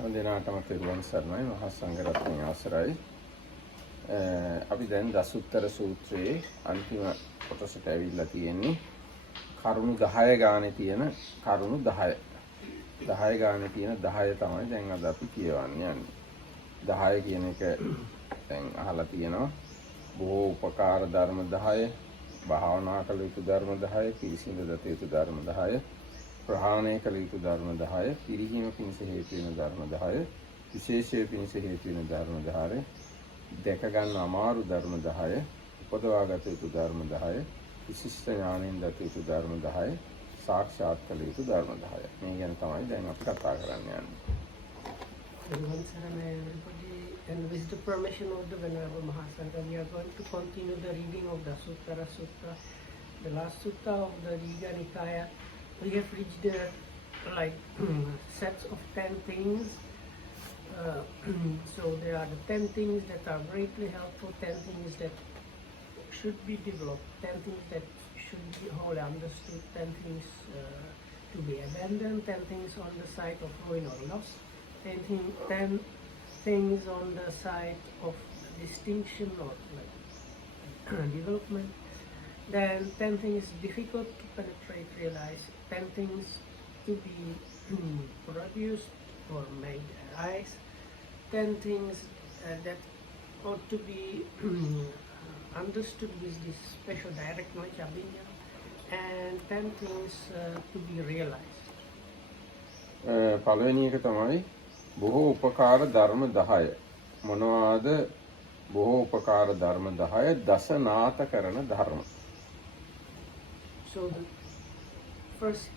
හැමදෙනාටම තෙරුවන් සරණයි මහා සංඝරත්නයේ අවසරයි. අපි දැන් දසුත්තර සූත්‍රයේ අන්තිම කොටසට ඇවිල්ලා තියෙන්නේ. කරුණු 10 ගානේ තියෙන කරුණු 10. 10 ගානේ තියෙන 10 තමයි දැන් අද අපි කියවන්න යන්නේ. 10 කියන එක දැන් අහලා තියෙනවා. බොහෝ උපකාර ධර්ම 10, භාවනා කළ යුතු ධර්ම 10, පිරිසිදු දත යුතු ධර්ම 10, ප්‍රහාණය කළ යුතු ධර්ම 10, පිරිහීම පිණිස හේතු වෙන ධර්ම 10, විශේෂය පිණිස හේතු වෙන ධර්ම 10, දැක ගන්න අමාරු ධර්ම 10, උපදවා ගත යුතු ධර්ම 10, විශිෂ්ට ඥාණයෙන් දත යුතු ධර්ම 10, සාක්ෂාත් කළ යුතු ධර්ම 10. මේ ගැන තමයි දැන් අපි කතා කරන්න යන්නේ. And with the permission of the Venerable Mahasangha, we are going to continue the reading of the Dasuttara Sutta, the last sutta of the Digha Nikaya. We have reached the sets of 10 things. So there are the 10 things that are greatly helpful, 10 things that should be developed, 10 things that should be wholly understood, 10 things to be abandoned, 10 things on the side of ruin or loss, 10 things on the side of distinction or development. Then 10 things difficult to penetrate, realize, 10 things to be produced or made arise, 10 things that ought to be understood with this special direct knowledge, abhinya, and 10 things to be realized. පළවෙනි එක තමයි බොහෝ උපකාර ධර්ම 10. මොනවාද බොහෝ උපකාර ධර්ම 10? දසනාත කරන ධර්ම. So the first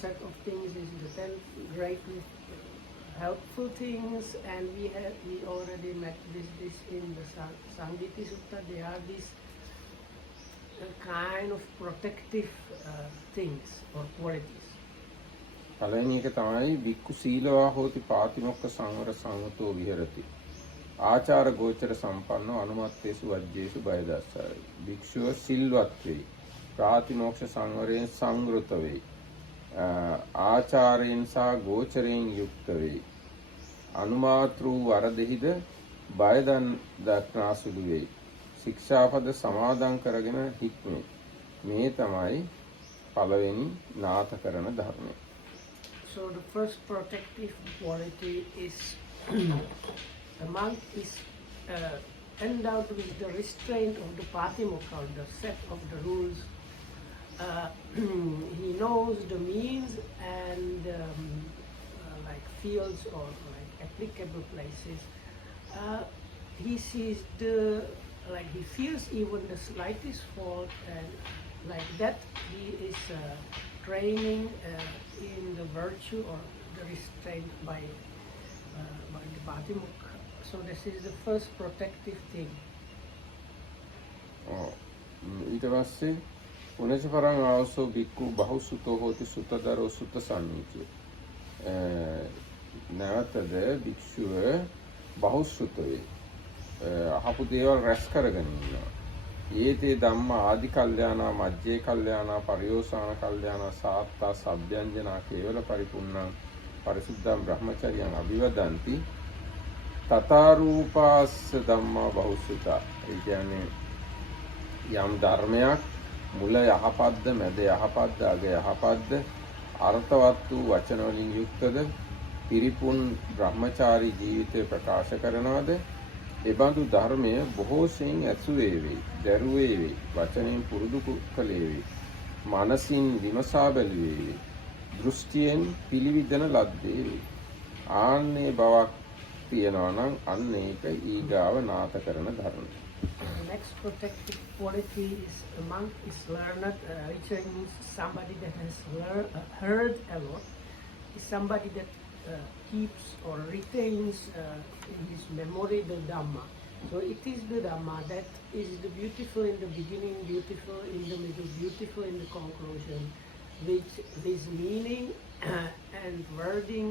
set of things is the 10 greatly helpful things, and we already met this in the Sangiti Sutta. They are these kind of protective things or qualities. පළවෙනි එක තමයි වික්ඛු සීලවා හෝති පාතිමොක්ඛ සංවර සංවතෝ විහෙරති. ආචාර ගෝචර සම්පන්නෝ අනුමත්තේසු වජ්ජේසු බය දස්සාවයි. භික්ෂුව සිල්වත් වෙයි. ප්‍රාතිමෝක්ෂ සංවරයෙන් සංවෘත වෙයි. ආචාරයෙන් සහ ගෝචරයෙන් යුක්ත වෙයි. අනුමාත්‍ර වූ වරදෙහිද බය දක්නාසුළු වෙයි. ශික්ෂාපද සමාදන් කරගෙන හික්මේ. මේ තමයි පළවෙනි නාථ කරන ධර්මය. So the first protective quality is the monk is endowed with the restraint of the patimokha, or the set of the rules. He knows the means and fields or applicable places. He sees he feels even the slightest fault, and like that he is training in the virtue or the restraint by the patimokha. So this is the first protective thing. ඊට පස්සේ උනච පරං ආවසෝ බික්ඛු බහුසුතෝ හෝති සුතදරෝ සුත සම්මිතිය. නැවතද භික්ෂුව බහුසුත වේ. අහපු දේවල් රැස් කරගෙන ඉන්නවා. ඒතේ ධම්ම ආදි කල්යාණා මජ්ජේ කල්යාණා පරියෝසాన කල්යාණා සාත්තා සබ්බ්‍යංජනා කේවල පරිපූර්ණං පරිසුද්ධං බ්‍රහ්මචර්යං අභිවදಂತಿ තථාරූපාස්ස ධම්මා බහුසුතා. ඒ කියන්නේ යම් ධර්මයක් මුල යහපත්ද මැද යහපත්ද අග යහපත්ද අර්ථවත් වූ වචන වලින් යුක්තද පිරිපුන් බ්‍රහ්මචාරී ජීවිතය ප්‍රකාශ කරනවද එබඳු ධර්මය බොහෝ සෙයින් ඇසුවේ වේ, දරුවේ වේ, වචනෙන් පුරුදු කළේ වේ, මනසින් විමසා බැලුවේ වේ, දෘෂ්ටියෙන් පිළිවිදන ලද්දේ වේ. ආන්නේ බවක් තියනවා නම් අන්න ඒක ඊගාව නාථ කරන ධර්මය. The next protective quality is a monk is learned, which means somebody that has heard a lot, is somebody that keeps or retains in his memory the Dhamma. So it is the Dhamma that is the beautiful in the beginning, beautiful in the middle, beautiful in the conclusion, which his meaning and wording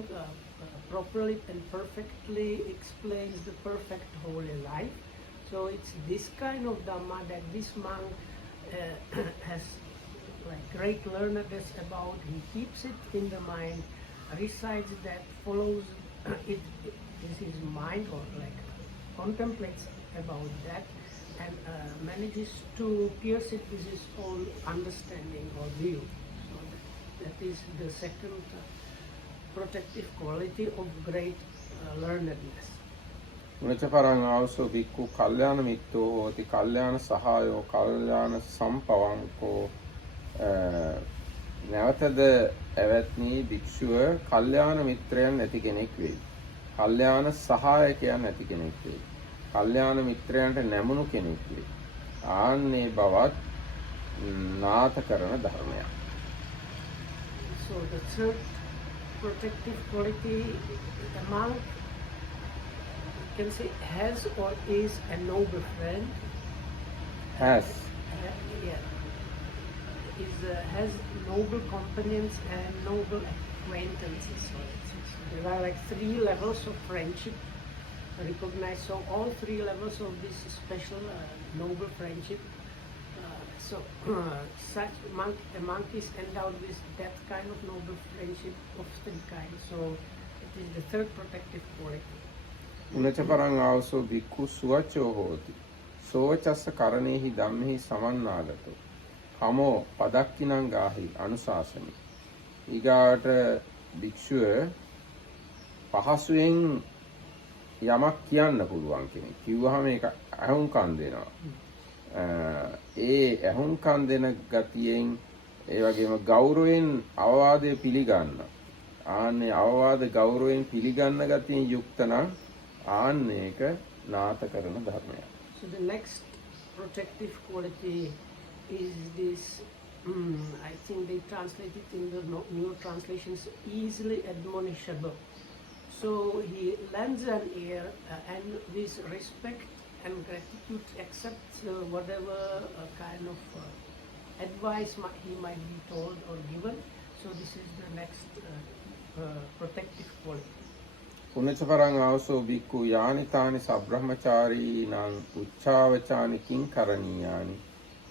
properly and perfectly explains the perfect holy life. So it's this kind of Dhamma that this monk has great learnedness about. He keeps it in the mind, recites that, follows his mind or like contemplates about that and manages to pierce it with his own understanding or view. So that is the second protective quality of great learnedness. උනචපරං ආවසෝ බික්කු කල්යාණ මිත්තෝ හෝති කල්යාණ සහායෝ කල්යාණ සම්පවංකෝ නැවතද ඇවැත්නි භික්ෂුව කල්යාණ මිත්‍රයන් නැති කෙනෙක් වෙයි. කල්යාණ සහායකයන් නැති කෙනෙක් වෙයි. කල්යාණ මිත්‍රයන්ට නැමුණු කෙනෙක් වෙයි. ආන්නේ බවත් නාත කරන ධර්මයක්. So the third protective quality among can say has or is a noble friend. Has. Has noble companions and noble acquaintances. So there are like 3 levels of friendship recognized. So all 3 levels of this special noble friendship. Such a monk is endowed with that kind of noble friendship of 3 kinds. So it is the third protective quality. උනචපරං ආවසෝ බික්කු සුවචෝ හෝති සෝවචස්ස කරණේහි ධම්මෙහි සමන්නාගතෝ කමෝ පදක්කිනං ගාහි අනුශාසනි. ඊගාට භික්ෂුව පහසුවෙන් යමක් කියන්න පුළුවන් කෙනෙක්. කිව්වහම ඒක අහුම්කම් දෙනවා. ඒ අහුම්කම් දෙන ගතියෙන් ඒ වගේම ගෞරවයෙන් අවවාදය පිළිගන්න. ආන්නේ අවවාද ගෞරවයෙන් පිළිගන්න ගතියෙන් යුක්ත නම් ආන්නේක නාත කරන ධර්මයක්. So the next protective quality is this, I think they translate it in the newer translations, easily admonishable. So he lends an ear and with respect and gratitude accepts whatever kind of advice he might be told or given. So this is the next protective quality. පුනචපරං ආවසෝ බික්කු යානිතානි සබ්‍රහ්මචාරීනං උච්චාවචානි කිං කරණීයානි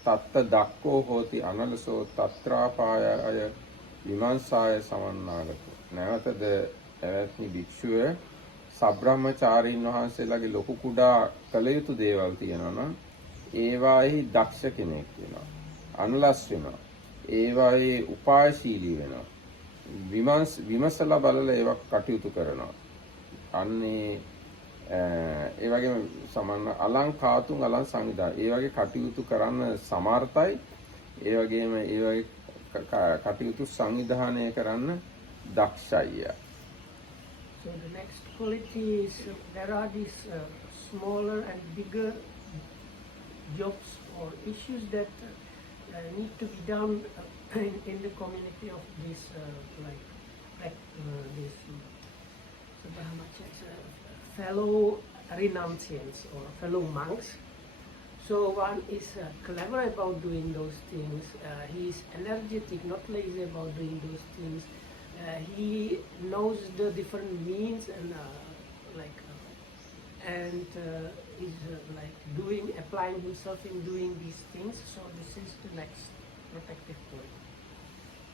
තත්ත දක්කෝ හෝති අනලසෝ තත්‍රාපායය විමංසාය සමන්නාගතෝ. නැවතද එවැනි භික්ෂුව සබ්‍රහ්මචාරීන් වහන්සේලාගේ ලොකු කුඩා කළ යුතු දේවල් තියෙනවා නම් ඒවාෙහි දක්ෂ කෙනෙක් වෙනවා. අනලස් වෙනවා. ඒවායේ උපායශීලී වෙනවා. විමසලා බලලා ඒවා කටයුතු කරනවා. අන්නේ ඒ වගේම සමන්න අලංකාතුන් අලං සංවිධා ඒ වගේ කටයුතු කරන්න සමර්ථයි. ඒ වගේම ඒ වගේ කටයුතු සංවිධානය කරන්න දක්ෂයි. So the next quality is there are these smaller and bigger jobs or issues that need to be done in the community of this fellow renunciants or fellow monks. So one is clever about doing those things. He is energetic, not lazy about doing those things. He knows the different means and is applying himself in doing these things. So this is the next protective quality.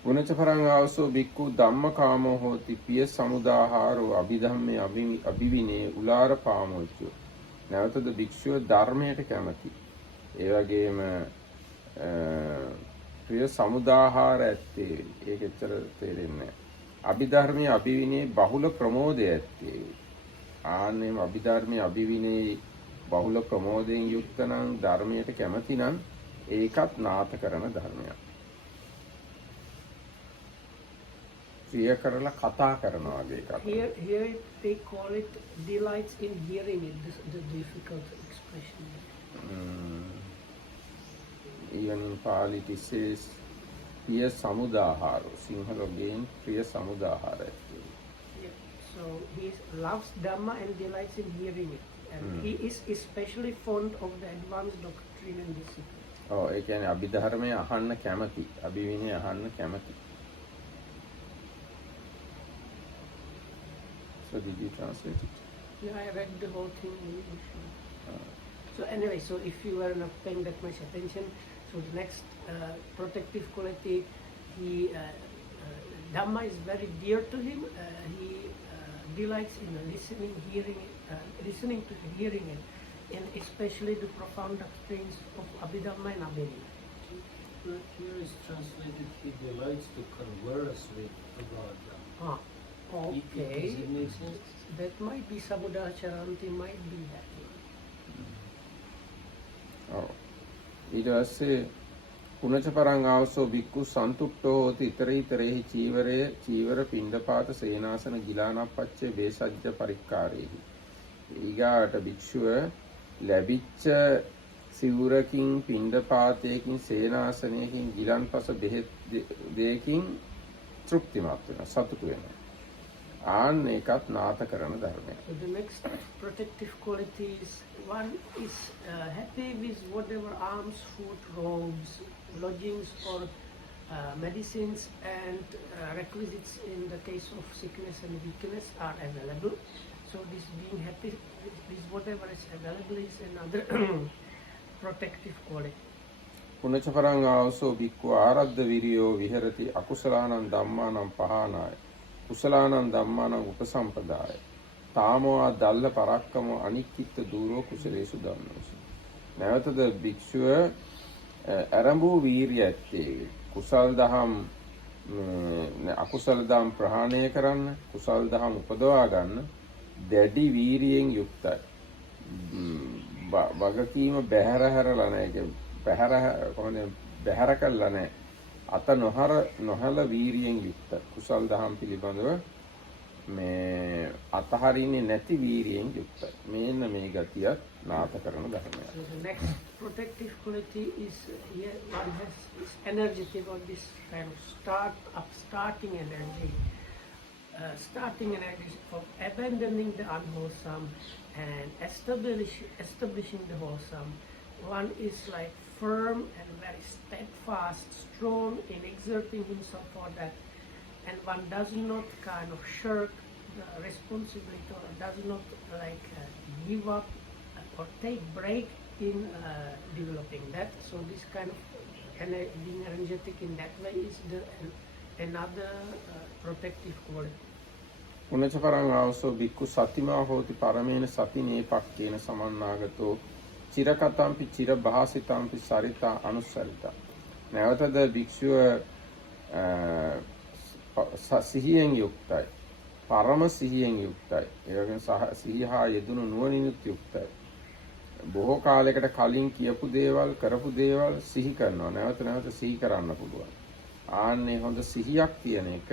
පුනචපරං ආවසෝ බික්කු ධම්මකාමෝ හෝති පිය සමුදාහාරෝ අභිධම්මේ අභිවිනේ උලාර පාමෝච්චෝ. නැවතද භික්ෂුව ධර්මයට කැමති. ඒ වගේම ප්‍රිය සමුදාහාර ඇත්තේ ඒක එච්චර තේරෙන්නේ නැහැ. අභිධර්මයේ අභිවිනේ බහුල ප්‍රමෝදය ඇත්තේ. ආන්නේම අභිධර්මයේ අභිවිනේ බහුල ප්‍රමෝදයෙන් යුක්ත නම් ධර්මයට කැමති නම් ඒකත් නාත කරන ධර්මයක්. Here they call it delights in hearing it, the difficult expression. Even in Pali it says Priya Samudahara. Sinhala again Priya Samudahara. So he loves Dhamma and delights in hearing it. And he is especially fond of the advanced doctrine and discipline. Oh, ඒ කියන්නේ අභිධර්මය අහන්න කැමති. අභිවිනය අහන්න කැමති. So did you translate it? Yeah, I read the whole thing in English. So anyway, so if you were not paying that much attention, so the next protective quality, Dhamma is very dear to him. He delights in listening, listening to hearing it, and especially the profound doctrines of Abhidhamma and Abhidhamma. Here is translated, he delights to converse with about them. Okay. Does it make sense? That might be Samudara Charanti, might be that. ඊට පස්සේ පුනච පරං ආවසෝ බික්කු සන්තුට්ඨෝ හෝති ඉතරීතරෙහි චීවර පිණ්ඩපාත සේනාසන ගිලානප්පච්චේ වේසජ්ජ පරික්කාරේහි. ඊගාට භික්ෂුව ලැබිච්ච සිවුරකින් පිණ්ඩපාතයකින් සේනාසනයකින් ගිලන්පස දෙයකින් තෘප්තිමත් වෙනවා, සතුටු වෙනවා. ආන්න ඒකත් නාථ කරන ධර්මයක්. So the next protective quality is one is happy with whatever alms, food, robes, lodgings or medicines and requisites in the case of sickness and weakness are available. So this being happy with whatever is available is another protective quality. පුනච පරං ආවසෝ බික්කු ආරද්ධ විරියෝ විහෙරති අකුසලානං ධම්මානං පහානාය කුසලානං ධම්මානං උපසම්පදාය තාමෝවා දල්ල පරක්කමෝ අනික්කිට දූරෝ කුසලේසු ධම්මේසු. නැවතද භික්ෂුව ආරම්භෝ වීරිය ඇත්තේ කුසල් දහම් අකුසල දහම් ප්‍රහාණය කරන්න, කුසල් දහම් උපදවා ගන්න දැඩි වීරියෙන් යුක්තයි. වගකීම බැහැර හැරලා නැහැ, බැහැර කළා නැහැ. අත නොහල වීරියෙන් යුක්ත කුසල් දහම් පිළිබඳව මේ අතහරින්නේ නැති වීරියෙන් යුක්තයි. මේන්න මේ ගතියත් නාථ කරන ධර්මයක්. So the next protective quality is here one has is energetic or this kind of starting energy of abandoning the unwholesome and establishing the wholesome. One is like firm and very steadfast, strong in exerting himself for that, and one does not kind of shirk the responsibility or does not like give up or take break in developing that. So this kind of being energetic in that way is another protective quality. පුනච පරං ආවසෝ බික්කු සතිමා හෝති පරමේන සතිනේ පක්කේන සමන්නාගතෝ චිරකතම්පි චිර භාසිතම්පි සරිතා අනුසරිතා. නැවතද භික්ෂුව සිහියෙන් යුක්තයි, පරම සිහියෙන් යුක්තයි, ඒ වගේම සිහිය හා යෙදුණු නුවණිනුත් යුක්තයි. බොහෝ කාලයකට කලින් කියපු දේවල් කරපු දේවල් සිහි කරනවා, නැවත නැවත සිහි කරන්න පුළුවන්. ආන්නේ හොඳ සිහියක් තියෙන එක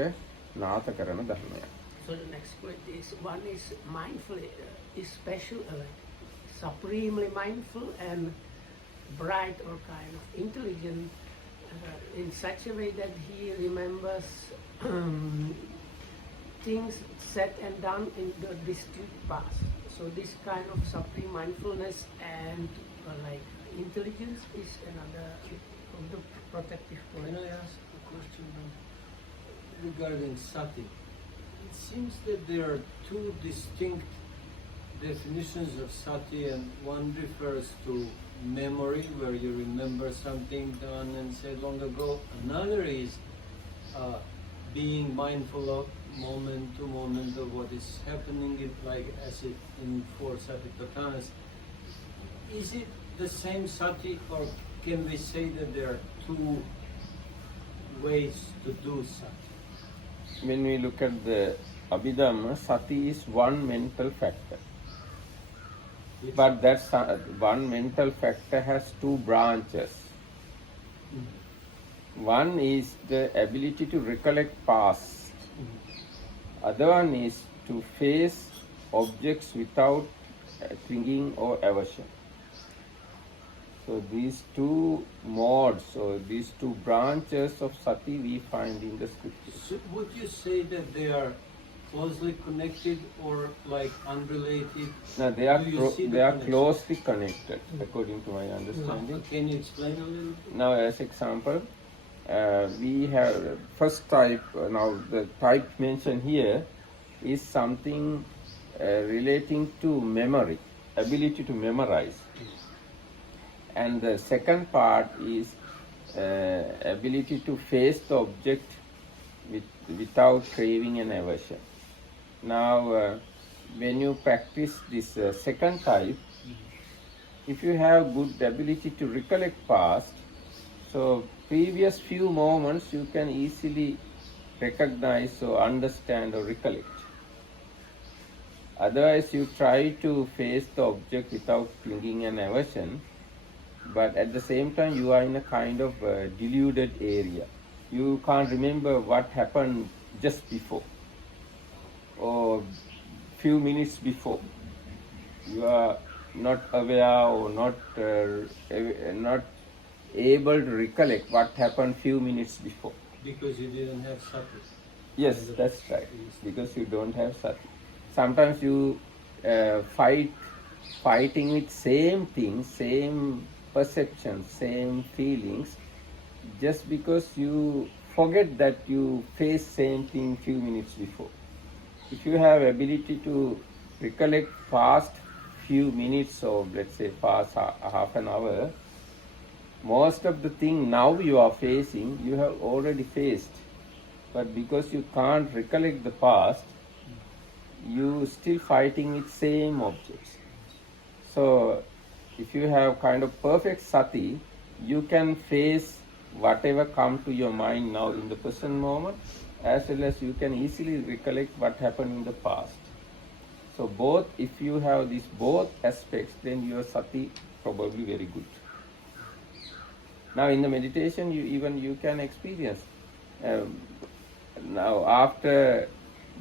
නාථ කරන ධර්මයක්. So the next quality is one is mindful, is special, supremely mindful and bright or kind of intelligent in such a way that he remembers things said and done in the distant past. So this kind of supreme mindfulness and like intelligence is another of the protective quality. Can I ask a question regarding sati? It seems that there are two distinct definitions of sati, and one refers to memory, where you remember something done and said long ago. Another is being mindful of moment to moment of what is happening, like as if in 4 satipathanas. Is it the same sati, or can we say that there are two ways to do sati? When we look at the Abhidhamma, sati is one mental factor. Yes. But that one mental factor has two branches. One is the ability to recollect past. Other one is to face objects without clinging or aversion. So these two modes, or these two branches of sati we find in the scriptures. So would you say that they are closely connected or like unrelated? No, they are closely connected, according to my understanding. Can you explain a little bit? Now, as example, we have first type. Now, the type mentioned here is something relating to memory, ability to memorize, and the second part is ability to face the object without craving and aversion. Now, when you practice this second type, if you have good ability to recollect past, so previous few moments you can easily recognize or understand or recollect. Otherwise, you try to face the object without clinging and aversion, but at the same time you are in a kind of deluded area. You can't remember what happened just before or few minutes before. You are not aware or not able to recollect what happened few minutes before. Because you didn't have sati. Yes, that's right. Because you don't have sati. Sometimes you fighting with same things, same perception, same feelings, just because you forget that you faced same thing few minutes before. If you have ability to recollect past few minutes or let's say past half an hour, most of the thing now you are facing, you have already faced. But because you can't recollect the past, you still fighting with same objects. So if you have kind of perfect sati, you can face whatever come to your mind now in the present moment, as well as you can easily recollect what happened in the past. So both, if you have these both aspects, then your sati probably very good. Now in the meditation, you can experience. Now after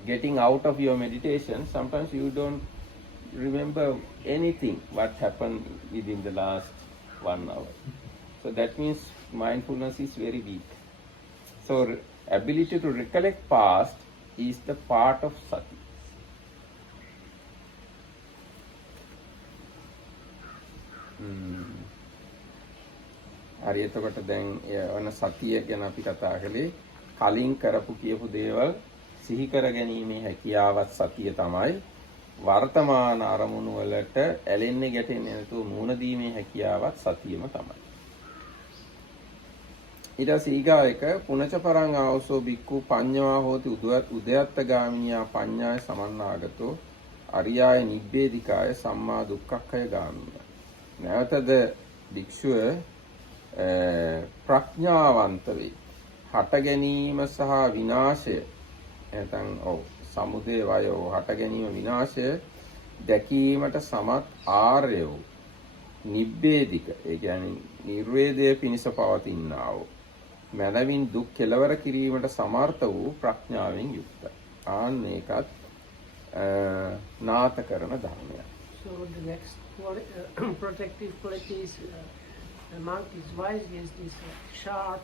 getting out of your meditation, sometimes you don't remember anything what happened within the last 1 hour. So that means mindfulness is very weak. So ability to recollect past is the part of sati. හරි එතකොට දැන් ඔන්න සතිය ගැන අපි කතා කළේ කලින් කරපු කියපු දේවල් සිහි කර ගැනීමේ හැකියාවත් සතිය තමයි වර්තමාන අරමුණු වලට ඇලෙන්නේ ගැටෙන්නේ නැතුව මුහුණ දීමේ හැකියාවත් සතියම තමයි ඊට පස්සේ ඊගායක පුනච පරං ආවසෝ බික්කු පඤ්ඤා හෝති උදයත්ත ගාමිනියා පඤ්ඤාය සමන්නාගතෝ අරියාය නිබ්බේධිකාය සම්මා දුක්ඛක්ඛය ගාමිනිය නැවතද භික්ෂුව ප්‍රඥාවන්ත වේ හට ගැනීම සහ විනාශය නැත්නම් සමුදය වය හට ගැනීම විනාශය දැකීමට සමත් ආර්ය වූ නිබ්බේධික ඒ කියන්නේ නිර්වේදයේ පිණිස පවතිනා වූ මනවින් දුක් කෙලවර කිරීමට සමර්ථ වූ ප්‍රඥාවෙන් යුක්තයි ආන් ඒකත් නාත කරන ධර්මයක්. So the next protective quality is the monk is wise, he has this sharp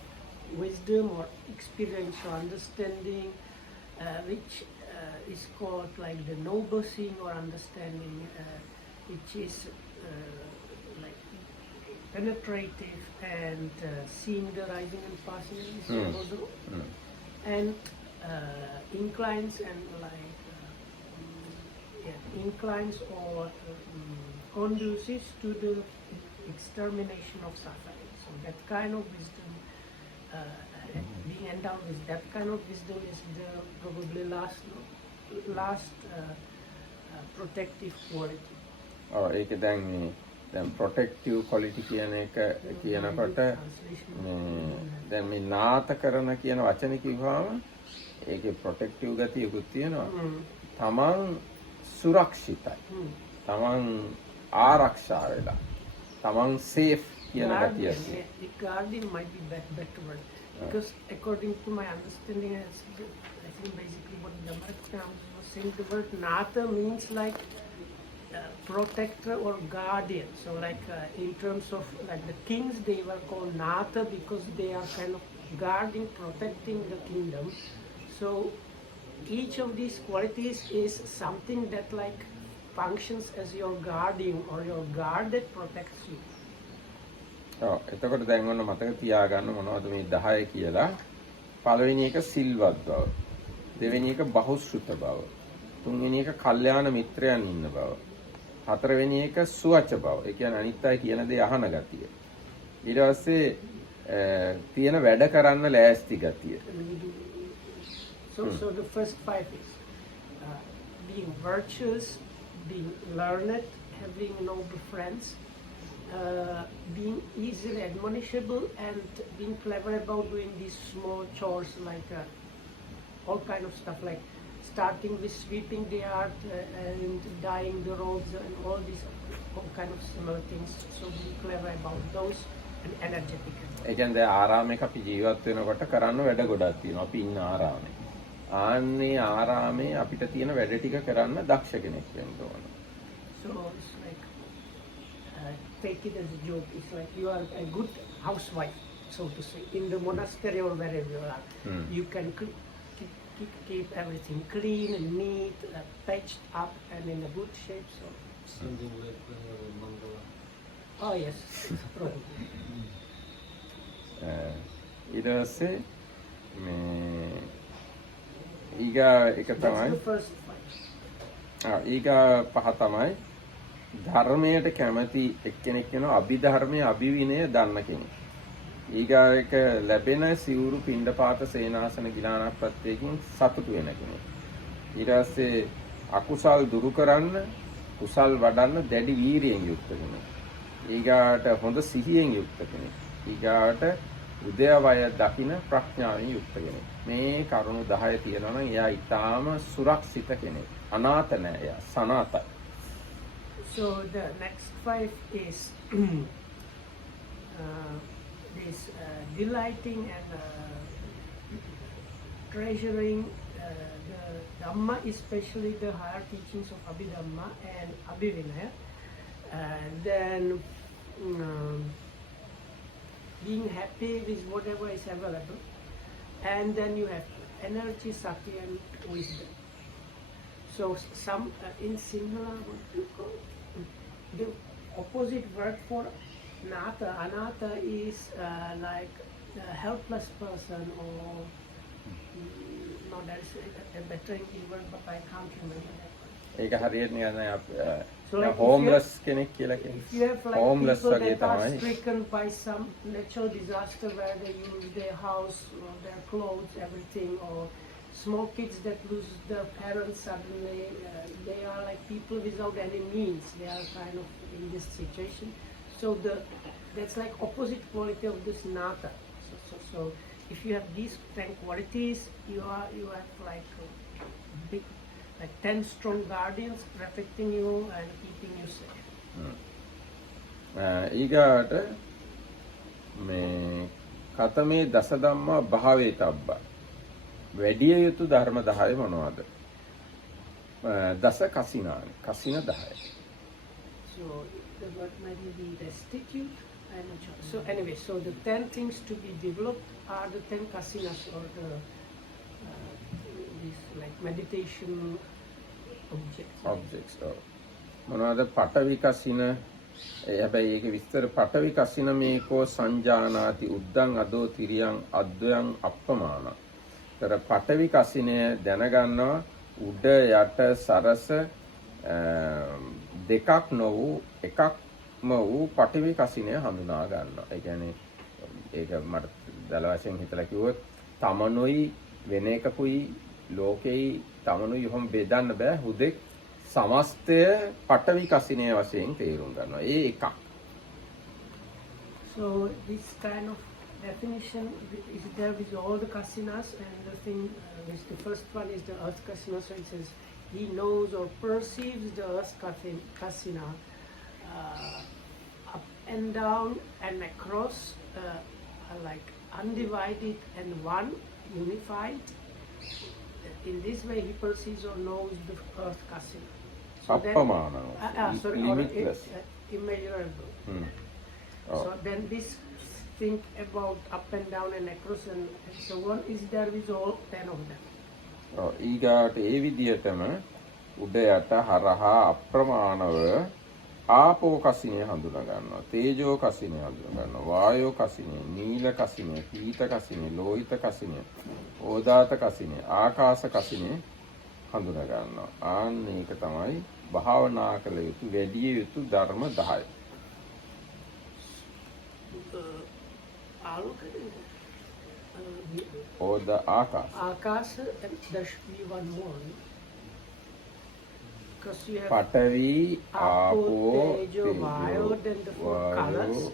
wisdom or experience or understanding, which is called like the noble seeing or understanding, which is like penetrative and seeing the rising and passing and inclines and like inclines or conduces to the extermination of suffering. So that kind of wisdom, being endowed with that kind of wisdom is the probably last protective quality. ඒක දැන් protective quality කියන එක කියනකොට දැන් මේ නාත කරන කියන වචනේ කිව්වම ඒකේ protective ගතියකුත් තියෙනවා. තමන් සුරක්ෂිතයි. තමන් ආරක්ෂා වෙලා. තමන් safe කියන ගතිය. The guardian might be better word because according to my understanding, I think basically what the American was saying, the word nata means like protector or guardian. So like in terms of like the kings, they were called nata because they are kind of guarding, protecting the kingdom. So each of these qualities is something that like functions as your guardian or your guard that protects you. එතකොට දැන් ඔන්න මතක තියාගන්න මොනවද මේ 10 කියලා. පළවෙනි එක සිල්වත් බව. දෙවෙනි එක බහුශ්‍රුත බව. තුන්වෙනි එක කල්යාණ මිත්‍රයන් ඉන්න බව. හතරවෙනි එක සුවච බව. ඒ කියන්නේ අනිත් අය කියන දේ අහන ගතිය. ඊට පස්සේ තියෙන වැඩ කරන්න ලෑස්ති ගතිය. So the first 5 is being virtuous, being learned, having noble friends, being easily admonishable, and being clever about doing these small chores like all kind of stuff like starting with sweeping the earth and dyeing the roads and all these all kind of similar things. So being clever about those and energetic. ඒ කියන්නේ දැන් ආරාමයක අපි ජීවත් වෙනකොට කරන්න වැඩ ගොඩක් තියෙනවා. අපි ඉන්න ආරාමේ. ආන්නේ ආරාමේ අපිට තියෙන වැඩ ටික කරන්න දක්ෂ කෙනෙක් වෙන්න ඕන. So it's like take it as a joke. It's like you are a good housewife, so to say, in the monastery or wherever you are. You can keep everything clean and neat, patched up and in a good shape. So Something like whenever Mangala. oh yes, probably. ඊට පස්සේ මේ ඊගා එක That's තමයි the first fight. ඊගා පහ තමයි ධර්මයට කැමති එක්කෙනෙක් වෙනවා අභිධර්මයේ අභිවිනය දන්න කෙනෙක්. ඊගා එක ලැබෙන සිවුරු පිණ්ඩපාත සේනාසන ගිලානක් ප්‍රත්‍යයෙන් සතුටු වෙන කෙනෙක්. ඊට පස්සේ අකුසල් දුරු කරන්න කුසල් වඩන්න දැඩි වීරියෙන් යුක්ත කෙනෙක්. ඊගාට හොඳ සිහියෙන් යුක්ත කෙනෙක්. ඊගාට උදයවය දකින ප්‍රඥාවෙන් යුක්ත කෙනෙක්. මේ කරුණු 10 තියෙනවා නම් එයා ඊටාම සුරක්ෂිත කෙනෙක්. අනාථ නෑ එයා සනාතයි. So the next five is this delighting and treasuring the Dhamma, especially the higher teachings of Abhidhamma and Abhivinaya, and then being happy with whatever is available, and then you have energy, sati, and wisdom. So some in Sinhala, what do you call it? The opposite word for anatha is like a helpless person, or no, that is a better English word, but I can't remember that one. ඒක හරියට නිකන් So like homeless කෙනෙක් කියලා if කියන්නේ. you have like Homeless people වගේ that are තමයි. stricken by some natural disaster where they lose their house or their clothes, everything, or small kids that lose their parents suddenly, they are like people without any means. They are kind of in this situation. So that's like opposite quality of this nata. So if you have these 10 qualities, you have like big, like 10 strong guardians protecting you and keeping you safe. ඊගාට මේ කතමේ දස ධම්මා භාවේතබ්බ වැඩි යුතු ධර්ම 10 මොනවද? දස කසිනානි කසින 10. So the word might be restitute. I'm not sure. So anyway, so the 10 things to be developed are the 10 kasinas, or the this like meditation objects. මොනවද පඨවි කසින? හැබැයි ඒක විස්තර පඨවි කසින මේකෝ සංජානාති උද්දං අදෝ තිරියං අද්වයං අප්පමාන. තර පඨවි කසිනය දැනගන්නවා උඩ යට සරස දෙකක් නොවූ එකක්ම වූ පඨවි කසිනය හඳුනා ගන්නවා. ඒ කියන්නේ ඒක මට දල වශයෙන් හිතලා කිව්වොත් තමනුයි වෙන එකකුයි ලෝකෙයි තමනුයි ඔහොම බෙදන්න බෑ. හුදෙක් සමස්තය පඨවි කසිනය වශයෙන් තේරුම් ගන්නවා. ඒ එකක්. So this kind of definition is there with all the kasinas, and the thing the first one is the earth kasina. So it says he knows or perceives the earth kasina up and down and across, like undivided and one, unified. In this way he perceives or knows the earth kasina. So Appamana. Limitless. Immeasurable. So then this think about up and down and across and so on is there with all 10 of them. ඊගාට ඒ විදිහටම උඩ යට හරහා අප්‍රමාණව ආපෝ කසිනේ හඳුනා ගන්නවා. තේජෝ කසිනේ හඳුනා ගන්නවා. වායෝ කසිනේ, නීල කසිනේ, පීත කසිනේ, ලෝහිත කසිනේ, ඕදාත කසිනේ, ආකාශ කසිනේ හඳුනා ගන්නවා. ආන්න ඒක තමයි භාවනා කළ යුතු වැඩි යුතු ධර්ම 10. Or the Akasa. Akasa, and there should be one more. because you have පඨවි, Apo, ආපෝ, Tejo, Vayo, then the four colors.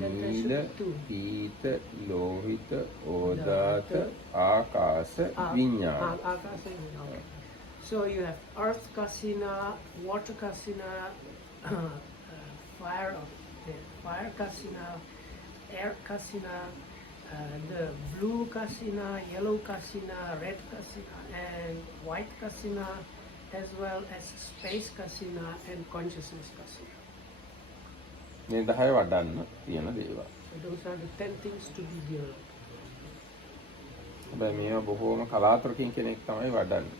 Then there should නීල, be two. පීත, ලෝහිත, ඕදාත, Data. ආකාශ, විඥාන. Akasa, okay. So you have earth kasina, water kasina, fire kasina, air kasina, the blue kasina, yellow kasina, red kasina, and white kasina, as well as space kasina and consciousness kasina. මේ 10 වඩන්න තියෙන දේවල්. So those are the 10 things to be given. හැබැයි මේවා බොහෝම කලාතුරකින් කෙනෙක් තමයි වඩන්නේ.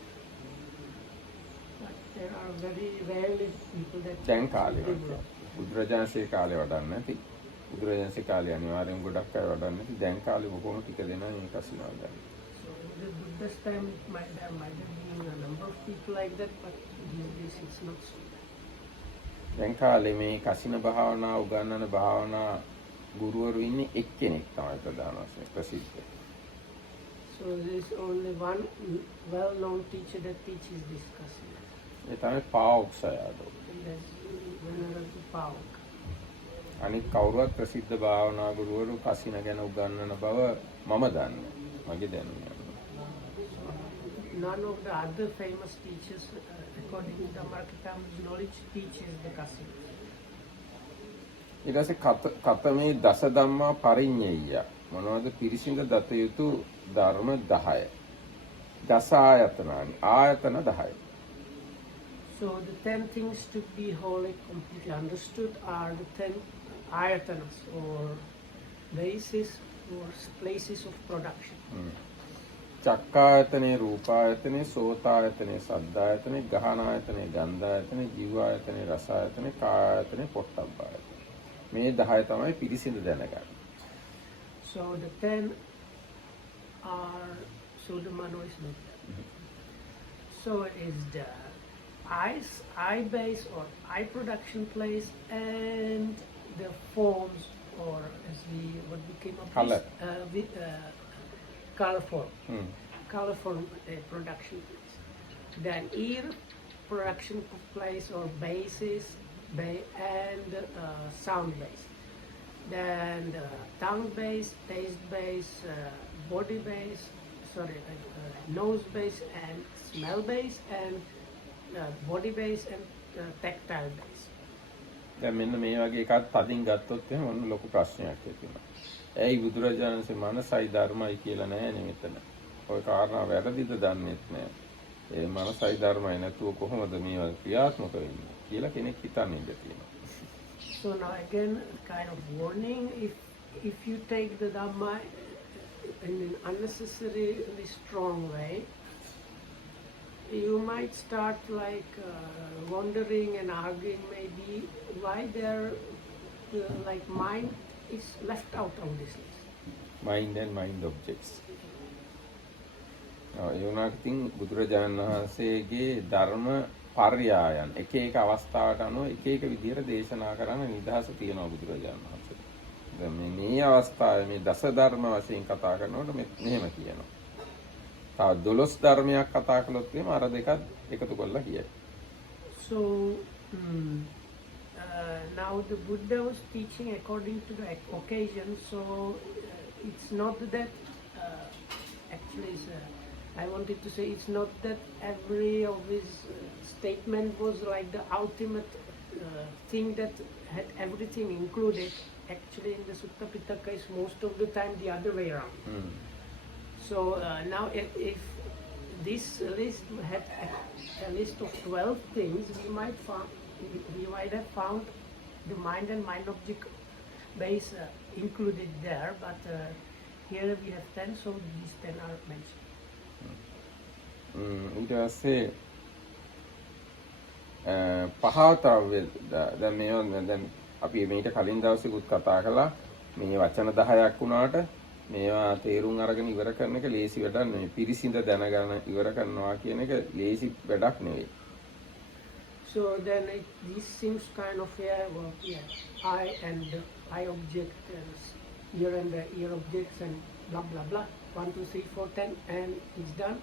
But there are very rarely people that දැන් කාලේ develop. බුදුරජාණන්සේ කාලේ වඩන්නේ නැති. බුදුරජාණන්සේ කාලේ අනිවාර්යෙන් ගොඩක් අය වඩන්නේ නැති. දැන් කාලේ බොහෝම ටික දෙනා මේ කසිනා වඩන්නේ. So in the Buddha's time, there might have been a number of people like that, but these days it's not so. දැන් කාලේ මේ කසින භාවනා උගන්වන භාවනා ගුරුවරු ඉන්නේ එක්කෙනෙක් තමයි ප්‍රධාන වශයෙන් ප්‍රසිද්ධ. So there is only one well-known teacher that teaches this kasina. ඒ තමයි පාවොක්සයාදෝ. And that's Venerable Pavak. අනිත් කවුරුවත් ප්‍රසිද්ධ භාවනා ගුරුවරු කසින ගැන උගන්වන බව මම දන්නේ. මගේ දැනුම යනවා. None of the other famous teachers, according to the Marketam's knowledge, teaches the kasina. ඊට පස්සේ කතමේ දස ධම්මා පරිඤ්ඤය මොනවද පිරිසිඳ දත යුතු ධර්ම 10. දස ආයතනානි ආයතන 10. So the 10 things to be wholly completely understood are the 10 ayatanas or bases or places of production. චක්කායතනේ රූපායතනේ සෝතායතනේ සද්ධායතනේ ගහනායතනේ ගන්ධායතනේ ජීවායතනේ රසායතනේ කායායතනේ පොට්ටබ්බායතනේ මේ 10 තමයි පිරිසිදු දැනගන්න. So the 10 are, so the mano is not there. So it is the eye base or eye production place and the forms or as what we came up Color. with color form. Color form production place. Then ear production place or bases and sound base. Then the tongue base, taste base, body base, nose base and smell base and body base and tactile base. දැන් මෙන්න මේ වගේ එකක් තදින් ගත්තොත් එහෙනම් ඔන්න ලොකු ප්‍රශ්නයක් ඇති වෙනවා. ඇයි බුදුරජාණන්සේ මනසයි ධර්මයි කියලා නැහැ මෙතන. ඔය කාරණා වැරදිද දන්නේත් නැහැ. ඒ මනසයි ධර්මයි නැතුව කොහොමද මේවා ක්‍රියාත්මක වෙන්නේ කියලා කෙනෙක් හිතන්නේ ඉඳ තියෙනවා. So now again, kind of warning, if you take the Dhamma in an unnecessarily strong way, you might start like wondering and arguing maybe why their like mind is left out of this list. Mind and mind objects. ඒ වුණාට ඉතින් බුදුරජාණන් වහන්සේගේ ධර්ම පර්යායන් එක එක අවස්ථාවට අනුව එක එක විදිහට දේශනා කරන නිදහස තියෙනවා බුදුරජාණන් වහන්සේ. දැන් මේ අවස්ථාවේ මේ දස ධර්ම වශයෙන් කතා කරනකොට මෙහෙම කියනවා. තව 12 ධර්මයක් කතා කළොත් එහෙම අර දෙකත් එකතු කරලා කියයි. So now the Buddha was teaching according to the occasion, so it's not that actually I wanted to say it's not that every of his statement was like the ultimate thing that had everything included. Actually in the Sutta Pitaka is most of the time the other way around. So now if this list had a list of 12 things, we might have found the mind and mind object base included there, but here we have 10, so these 10 are mentioned. ඊට පස්සේ පහතරව්‍ය දැන් මේවා දැන් අපි මේක කලින් දවසෙකුත් කතා කළා මේ වචන 10ක් වුණාට මේවා තේරුම් අරගෙන ඉවර කරන එක ලේසි වැඩක් නෙවෙයි. පිරිසිඳ දැනගන්න ඉවර කරනවා කියන එක ලේසි වැඩක් නෙවෙයි. So then this seems kind of eye and eye object and ear and the ear objects and blah blah blah 1 2 3 4 10 and it's done.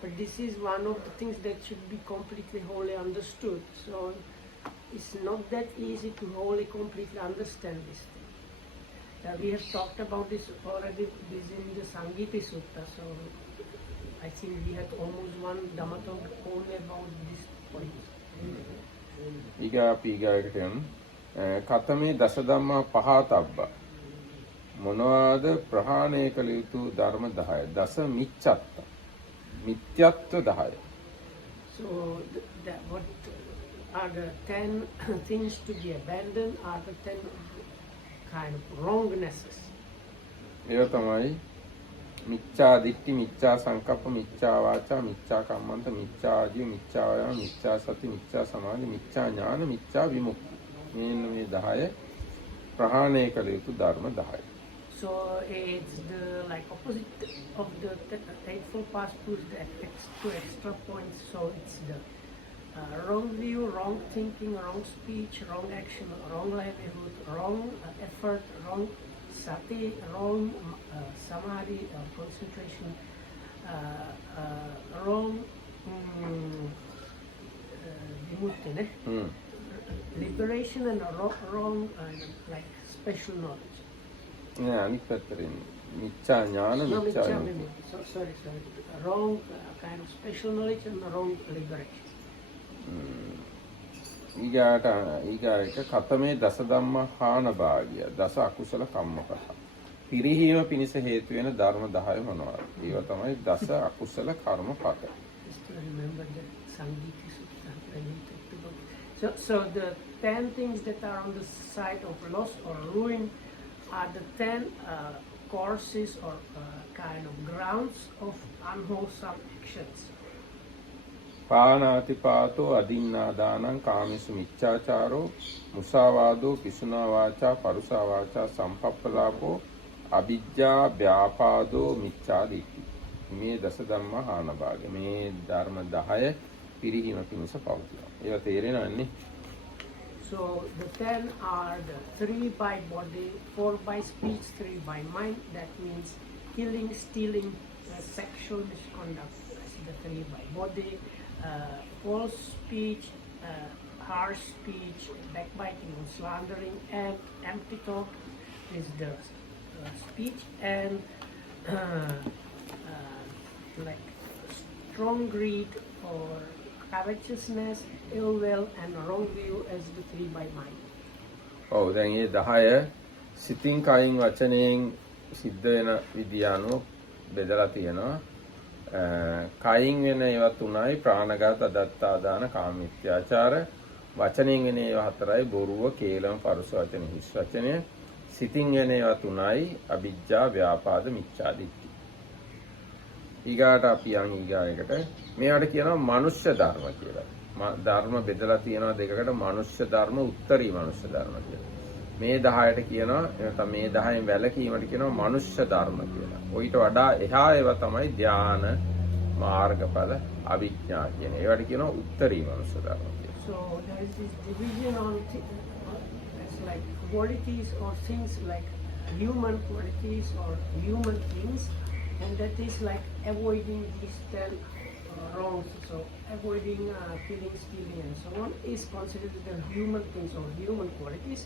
But this is one of the things that should be completely wholly understood. So it's not that easy to wholly completely understand this thing. We have talked about this already. This in the Sangiti Sutta. So I think we had almost one Dhamma talk only about this point. ඊගායකට යමු. කතමේ දස ධම්මා පහතබ්බ මොනවාද ප්‍රහාණය කළ යුතු ධර්ම 10 දස මිච්ඡත්ත මිත්‍යත්ව 10. So what are the 10 things to be abandoned? Are the 10 kind of wrongnesses? ඒව තමයි මිච්ඡා දිට්ඨි, මිච්ඡා සංකප්ප, මිච්ඡා වාචා, මිච්ඡා කම්මන්ත, මිච්ඡා ආජීව, මිච්ඡා වායාම, මිච්ඡා සති, මිච්ඡා සමාධි, මිච්ඡා ඥාන, මිච්ඡා විමුක්ති. මෙන්න මේ 10 ප්‍රහාණය කළ යුතු ධර්ම 10. So it's the like opposite of the Eightfold Path to the extra points. So it's the wrong view, wrong thinking, wrong speech, wrong action, wrong livelihood, wrong effort, wrong sati, wrong samadhi, concentration, wrong liberation, and wrong like special knowledge. නෑ අනිත් පැත්තට එන්නේ. මිච්ඡා ඥාන, මිච්ඡා විමුක්ති. Sorry. Wrong kind of special knowledge and wrong liberation. ඊගායක කතමේ දස ධම්ම හාන භාගිය දස අකුසල කම්මපත පිරිහීම පිණිස හේතු වෙන ධර්ම 10 මොනවාද? ඒවා තමයි දස අකුසල කර්මපත. Just to remember that Sangiti Sutta when we talked about. So the 10 things that are on the side of loss or ruin are the 10 courses or kind of grounds of unwholesome actions. පානාතිපාතෝ අදින්නාදානං කාමේසු මිච්ඡාචාරෝ මුසාවාදෝ පිසුනා වාචා පරුසා වාචා සම්පප්පලාපෝ අවිජ්ජා ව්‍යාපාදෝ මිච්ඡා දිට්ඨි. මේ දස ධම්ම හාන භාගය. මේ ධර්ම 10 පිරිහීම පිණිස පවතිනවා. ඒවා තේරෙනවන්නේ? So the 10 are the 3 by body, 4 by speech, 3 by mind. That means killing, stealing, sexual misconduct. That's the 3 by body. False speech, harsh speech, backbiting and slandering, and empty talk is the speech, and like strong greed or covetousness, ill will, and wrong view as the 3 by mind. ඔව් දැන් මේ 10 සිතින් කයින් වචනයෙන් සිද්ධ වෙන විදිය අනුව බෙදලා තියෙනවා. කයින් වෙන ඒවා 3යි ප්‍රාණඝාත, අදත්තාදාන, කාමමිත්‍යාචාර. වචනෙන් වෙන ඒවා 4යි බොරුව, කේලම, පරුස වචන, හිස් වචනය. සිතින් වෙන ඒවා 3යි අවිජ්ජා, ව්‍යාපාද, මිච්ඡා දිට්ඨි. ඊගාට අපි යන් ඊගායකට මේවට කියනවා මනුෂ්‍ය ධර්ම කියලා. ධර්ම බෙදලා තියෙනවා දෙකකට මනුෂ්‍ය ධර්ම, උත්තරී මනුෂ්‍ය ධර්ම කියලා. මේ 10ට කියනවා එතන මේ 10න් වැළකීමට කියනවා මනුෂ්‍ය ධර්ම කියලා. ඔయిత වඩා එහා ඒවා තමයි ධාන, මාර්ගඵල, අවිඥා කියන. ඒවට කියනවා උත්තරී මනුෂ්‍ය ධර්ම කියලා. So there is this division on it's like qualities or things like human qualities or human things, and that is like avoiding these 10 wrongs. So avoiding killing, stealing, and so on is considered the human things or human qualities.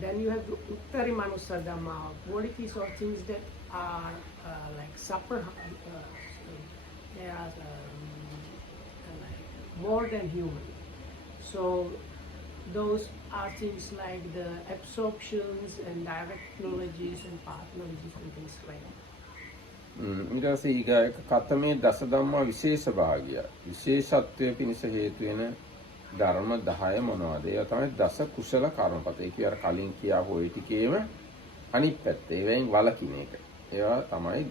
Then you have Uttari Manusya Dhamma, qualities or things that are like they are like more than human. So those are things like the absorptions and direct knowledges and path knowledges and things like that. ඊට පස්සේ ඊගායක කතමේ දස ධම්මා විශේෂ භාගය. විශේෂත්වයේ පිණිස හේතු වෙන ධර්ම 10 මොනවද? ඒවා තමයි දස කුසල කර්මපත. ඒ කිය අර කලින් කියාපු ওই ටිකේම අනිත් පැත්ත. ඒවෙන් වලකින එක. ඒවා තමයි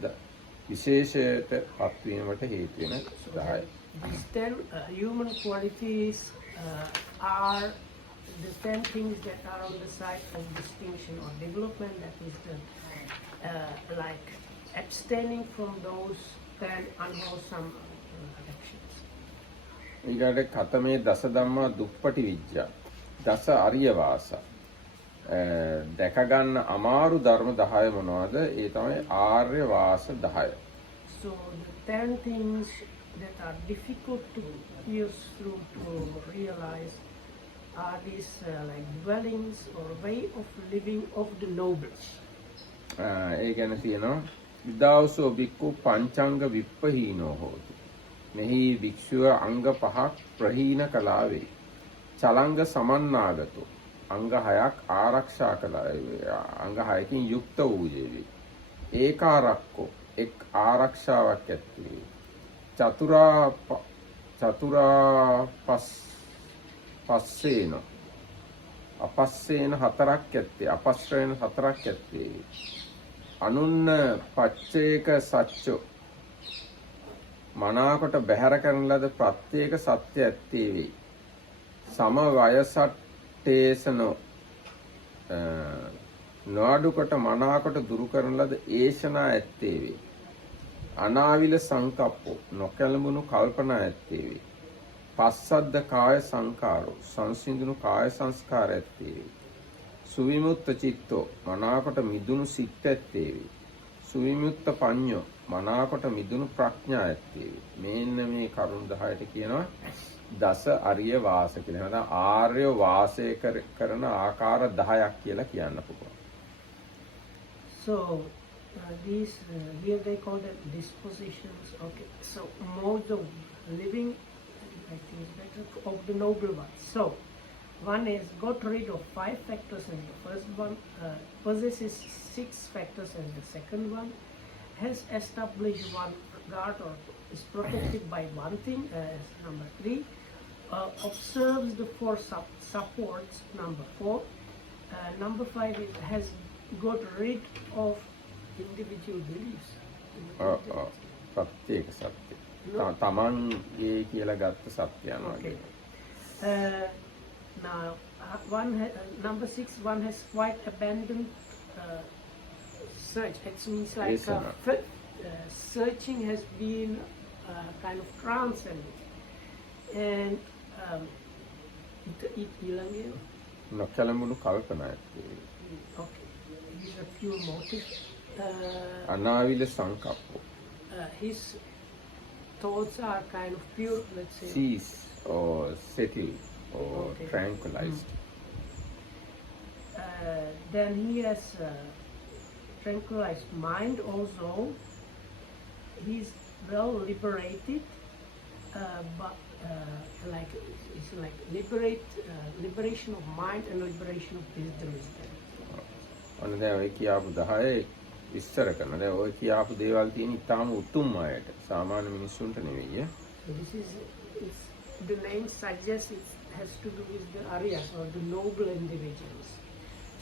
විශේෂයට පත්වීමට හේතු වෙන 10. These 10 human qualities are the 10 things that are on the side of distinction or development. That is the like abstaining from those 10 unwholesome actions. ඊගාට කතමේ දස ධම්මා දුප්පටි විජ්ජා. දස අරිය වාස. දැක ගන්න අමාරු ධර්ම 10 මොනවද? ඒ තමයි ආර්ය වාස 10. So the 10 things that are difficult to pierce through to realize are these like dwellings or way of living of the nobles. ඒ ගැන තියෙනවා විදාවසෝ බික්කු පංචංග විප්පහීනෝ හෝති. මෙහි භික්ෂුව අංග පහක් ප්‍රහීන කළා වේ. චලංග සමන්නාගතෝ අංග හයක් ආරක්ෂා කළා අංග හයකින් යුක්ත වූයේ වේ. ඒකාරක්කෝ එක් ආරක්ෂාවක් ඇත්තේ. චතුරා පස්සේන අපස්සේන හතරක් ඇත්තේ. අපස්සේන හතරක් ඇත්තේ. අනුන්න පච්චේක සච්චෝ මනාකොට බැහැර කරන ලද ප්‍රත්‍යේක සත්‍ය ඇත්තේ වේ. සම වයසට්ටේසනෝ නොඅඩුකොට මනාකොට දුරු කරන ලද ඒෂණා ඇත්තේ වේ. අනාවිල සංකප්පෝ නොකැළඹුණු කල්පනා ඇත්තේ වේ. පස්සද්ද කාය සංකාරෝ සංසිඳුණු කාය සංස්කාර ඇත්තේ වේ. සුවිමුත්ත චිත්තෝ මනාකොට මිදුණු සිත් ඇත්තේ වේ. සුවිමුත්ත පඤ්ඤෝ මනාකොට මිදුණු ප්‍රඥා ඇත්තේ වේ. මේන්න මේ කරුණු 10ට කියනවා දස අරිය වාස කියලා. එහෙනම් ආර්ය වාසය කරන ආකාර 10ක් කියලා කියන්න පුළුවන්. So these here they call them dispositions. Okay, so modes of living, I think it's better of the noble ones. So one is got rid of 5 factors as the first one, possesses 6 factors as the second one, has established one guard or is protected by one thing as number 3, observes the 4 supports number 4, number 5 is has got rid of individual beliefs. ප්‍රත්‍යේක සත්‍ය. තමන්ගේ කියලා ගත්ත සත්‍යයන් වගේ. Now, number 6, one has quite abandoned search. It means like searching has been kind of transcended. And නොකැළඹුණු කල්පනා ඇත්තේ. Okay, these are pure motive. අනාවිල සංකප්පෝ. His thoughts are kind of pure, let's say. Cease or settled or tranquilized. Then he has tranquilized mind also. He's well liberated, but like it's like liberation of mind and liberation of wisdom is there. ඔන්න දැන් ඔය කියාපු 10 විස්තර කරනවා. දැන් ඔය කියාපු දේවල් තියෙන ඉතාම උතුම් අයට. සාමාන්‍ය මිනිස්සුන්ට නෙවෙයි. So this is the name suggests it has to do with the Aryas or the noble individuals.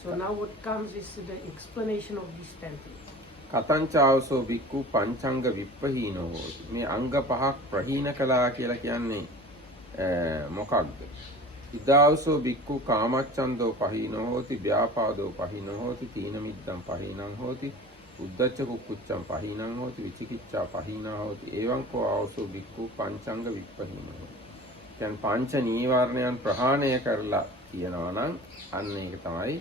So now what comes is the explanation of these 10 things. කතංචාවසෝ බික්කු පංචංග විප්පහීනෝ හෝති. මේ අංග පහක් ප්‍රහීන කළා කියලා කියන්නේ මොකක්ද? ඉදාවසෝ බික්කු කාමච්ඡන්தோ පහීනෝ හෝති, ව්‍යාපාදෝ පහීනෝ හෝති, තීන මිද්දං පහීනං හෝති, උද්ධච්ච කුක්කුච්චං පහීනං හෝති, විචිකිච්ඡා පහීනා හෝති. එවං කෝ ආවසෝ බික්කු පංචංග විප්පහීනෝ හෝති. දැන් පංච නීවරණයන් ප්‍රහාණය කරලා කියනවා නම් අන්න ඒක තමයි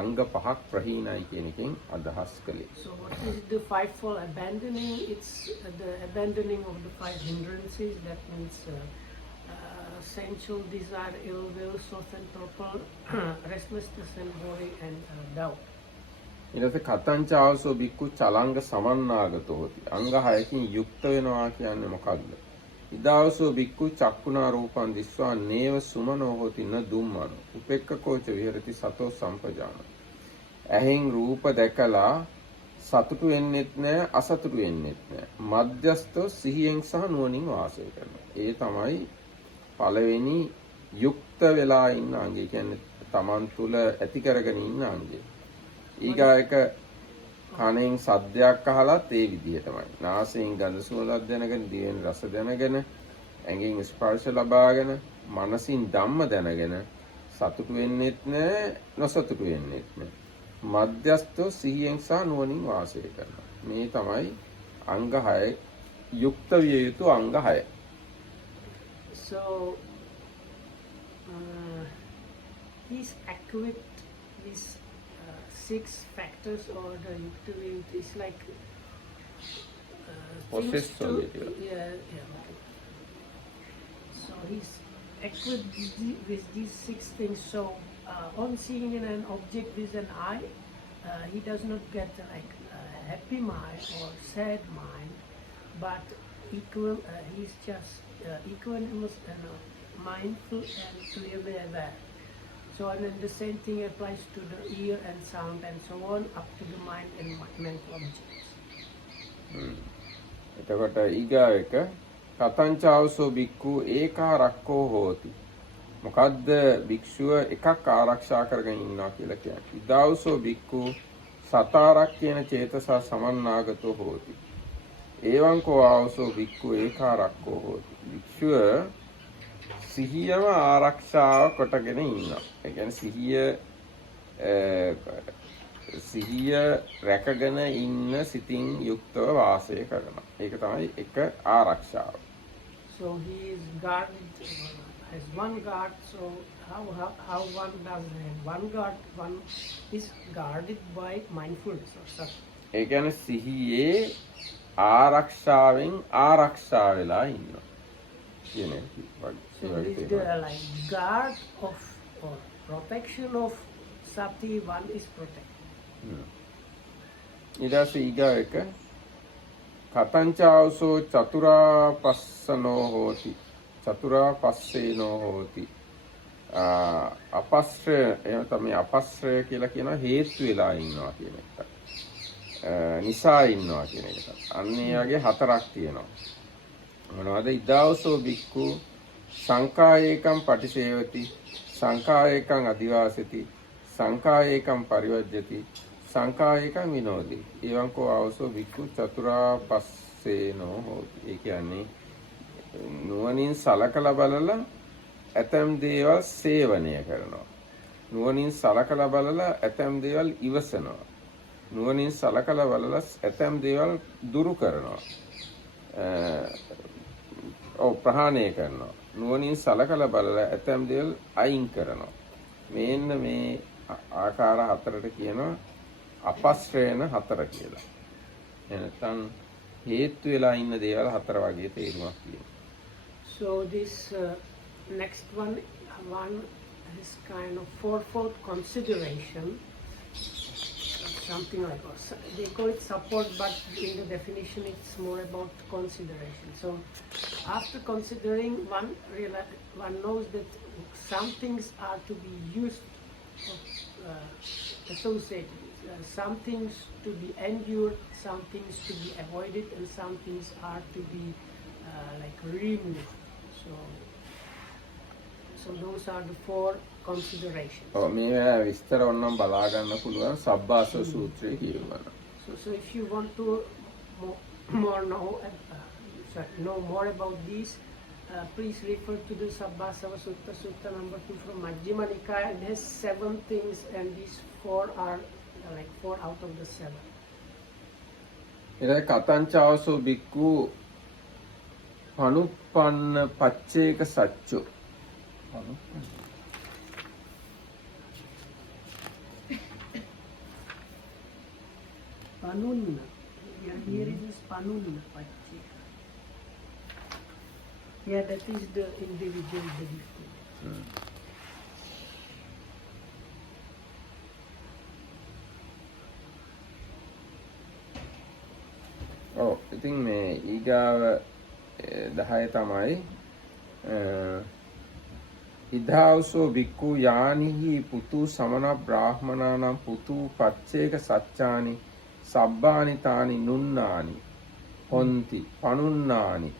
අංග පහක් ප්‍රහීනයි කියන එකෙන් අදහස් කළේ. So what is the fivefold abandoning? It's the abandoning of the 5 hindrances. That means sensual desire, ill will, sloth and torpor, restlessness and worry and doubt. ඊළඟට කතංචාවසෝ බික්කු චලංග සමන්නාගතෝ හොති. අංග 6කින් යුක්ත වෙනවා කියන්නේ මොකක්ද? ඉදාවසෝ බික්කු චක්කුණා රූපං දිස්වා නේව සුමනෝ හෝති න දුම්මනෝ උපෙක්ඛකෝච විහෙරති සතෝ සම්පජාන. ඇහෙන් රූප දැකලා සතුටු වෙන්නෙත් නැහැ අසතුටු වෙන්නෙත් නැහැ. මධ්‍යස්තව සිහියෙන් සහ නුවණින් වාසය කරනවා. ඒ තමයි පළවෙනි යුක්ත වෙලා ඉන්න අංගය. කියන්නේ තමන් තුළ ඇති කරගෙන ඉන්න අංගය. ඊගායක කනෙන් සද්දයක් අහලත් ඒ විදිහටමයි. නාසයෙන් ගඳ සුවඳක් දැනගෙන, දිවෙන් රස දැනගෙන, ඇඟෙන් ස්පර්ශ ලබාගෙන, මනසින් ධම්ම දැනගෙන සතුටු වෙන්නෙත් නැහැ, නොසතුටු වෙන්නෙත් නැහැ. මධ්‍යස්තව සිහියෙන් සහ නුවණින් වාසය කරනවා. මේ තමයි අංග 6 යුක්ත විය යුතු අංග 6. So he's equipped with 6 factors or the yukta is like possessority. So he's equipped with these 6 things. So on seeing an object with an eye, he does not get like a happy mind or sad mind, but he's just equanimous and mindful and clearly aware. So and then the same thing applies to the ear and sound and so on, up to the mind and mental objects. එතකොට ඊගාව එක කතංචාවසෝ බික්ඛු ඒකා රක්ඛෝ හෝති. මොකද්ද භික්ෂුව එකක් ආරක්ෂා කරගෙන ඉන්නවා කියලා කියන්නේ. ඉදාවසෝ බික්ඛු සතාරක් කියන චේතස සමන්නාගතෝ හෝති. එවං කෝ ආවසෝ බික්ඛු ඒකා රක්ඛෝ හෝති. භික්ෂුව සිහියම ආරක්ෂාව කොටගෙන ඉන්නවා. ඒ කියන්නේ සිහිය රැකගෙන ඉන්න සිතින් යුක්තව වාසය කරනවා. ඒක තමයි එක ආරක්ෂාව. So he is guarded, has one guard. So how one does that? One guard, one is guarded by mindfulness or something. ඒ කියන්නේ සිහියේ ආරක්ෂාවෙන් ආරක්ෂා වෙලා ඉන්නවා. කියන එක. So he is the like guard of or protection of sati. One is protected. ඊට පස්සේ ඊගාව එක කතංචාවසෝ චතුරා පස්සනෝ හෝති. චතුරා පස්සේනෝ හෝති. අපස්ත්‍රය එහෙම තමයි අපස්ත්‍රය කියලා කියනවා හේතු වෙලා ඉන්නවා කියන එක. නිසා ඉන්නවා කියන එක. අන්න ඒ වගේ 4ක් තියෙනවා. මොනවද? ඉදාවසෝ බික්ඛු සංකායේකම් පටිසේවති, සංකායේකම් අදිවාසති, සංකායේකම් පරිවජ්ජති, සංකායේකම් විනෝදි. එවං කෝ ආවසෝ බික්ඛු චතුරා පස්සේනෝ හෝති. ඒ කියන්නේ නුවණින් සලකලා බලලා ඇතම් දේවල් සේවනය කරනවා. නුවණින් සලකලා බලලා ඇතම් දේවල් ඉවසනවා. නුවණින් සලකලා බලලා ඇතම් දේවල් දුරු කරනවා. ප්‍රහාණය කරනවා. නුවණින් සලකලා බලලා ඇතම් දේවල් අයින් කරනවා. මෙන්න මේ ආකාර 4ට කියනවා අපස්ත්‍රේන 4 කියලා. එනතන් හේතු වෙලා ඉන්න දේවල් 4 වගේ තේරුමක් තියෙනවා. So this next one is kind of fourfold consideration, something like that. They call it support, but in the definition it's more about consideration. So after considering, one knows that some things are to be used, associated, some things to be endured, some things to be avoided, and some things are to be like removed. So those are the 4 considerations. මේ විස්තර ඕනනම් බලා ගන්න පුළුවන් සබ්බාස සූත්‍රයේ කියවන. So if you want to know more about these, please refer to the Sabbasava Sutta, Sutta number 2 from Majjhima Nikaya. It has 7 things, and these 4 are like 4 out of the 7. එතන කතංචාවසෝ බික්ඛු පනුප්පන්න පච්චේක සච්චෝ. Panunna. Yeah, here it is Panunna Pache. Yeah, that is the individual belief. ඔව් ඉතින් මේ ඊගාව 10 තමයි ඉදාවසෝ බික්ඛු යානිහි පුතු සමන බ්‍රාහ්මනානම් පුතු පච්චේක සච්චානි සබ්බානි තානි නුන්නානි හොන්ති පනුන්නානි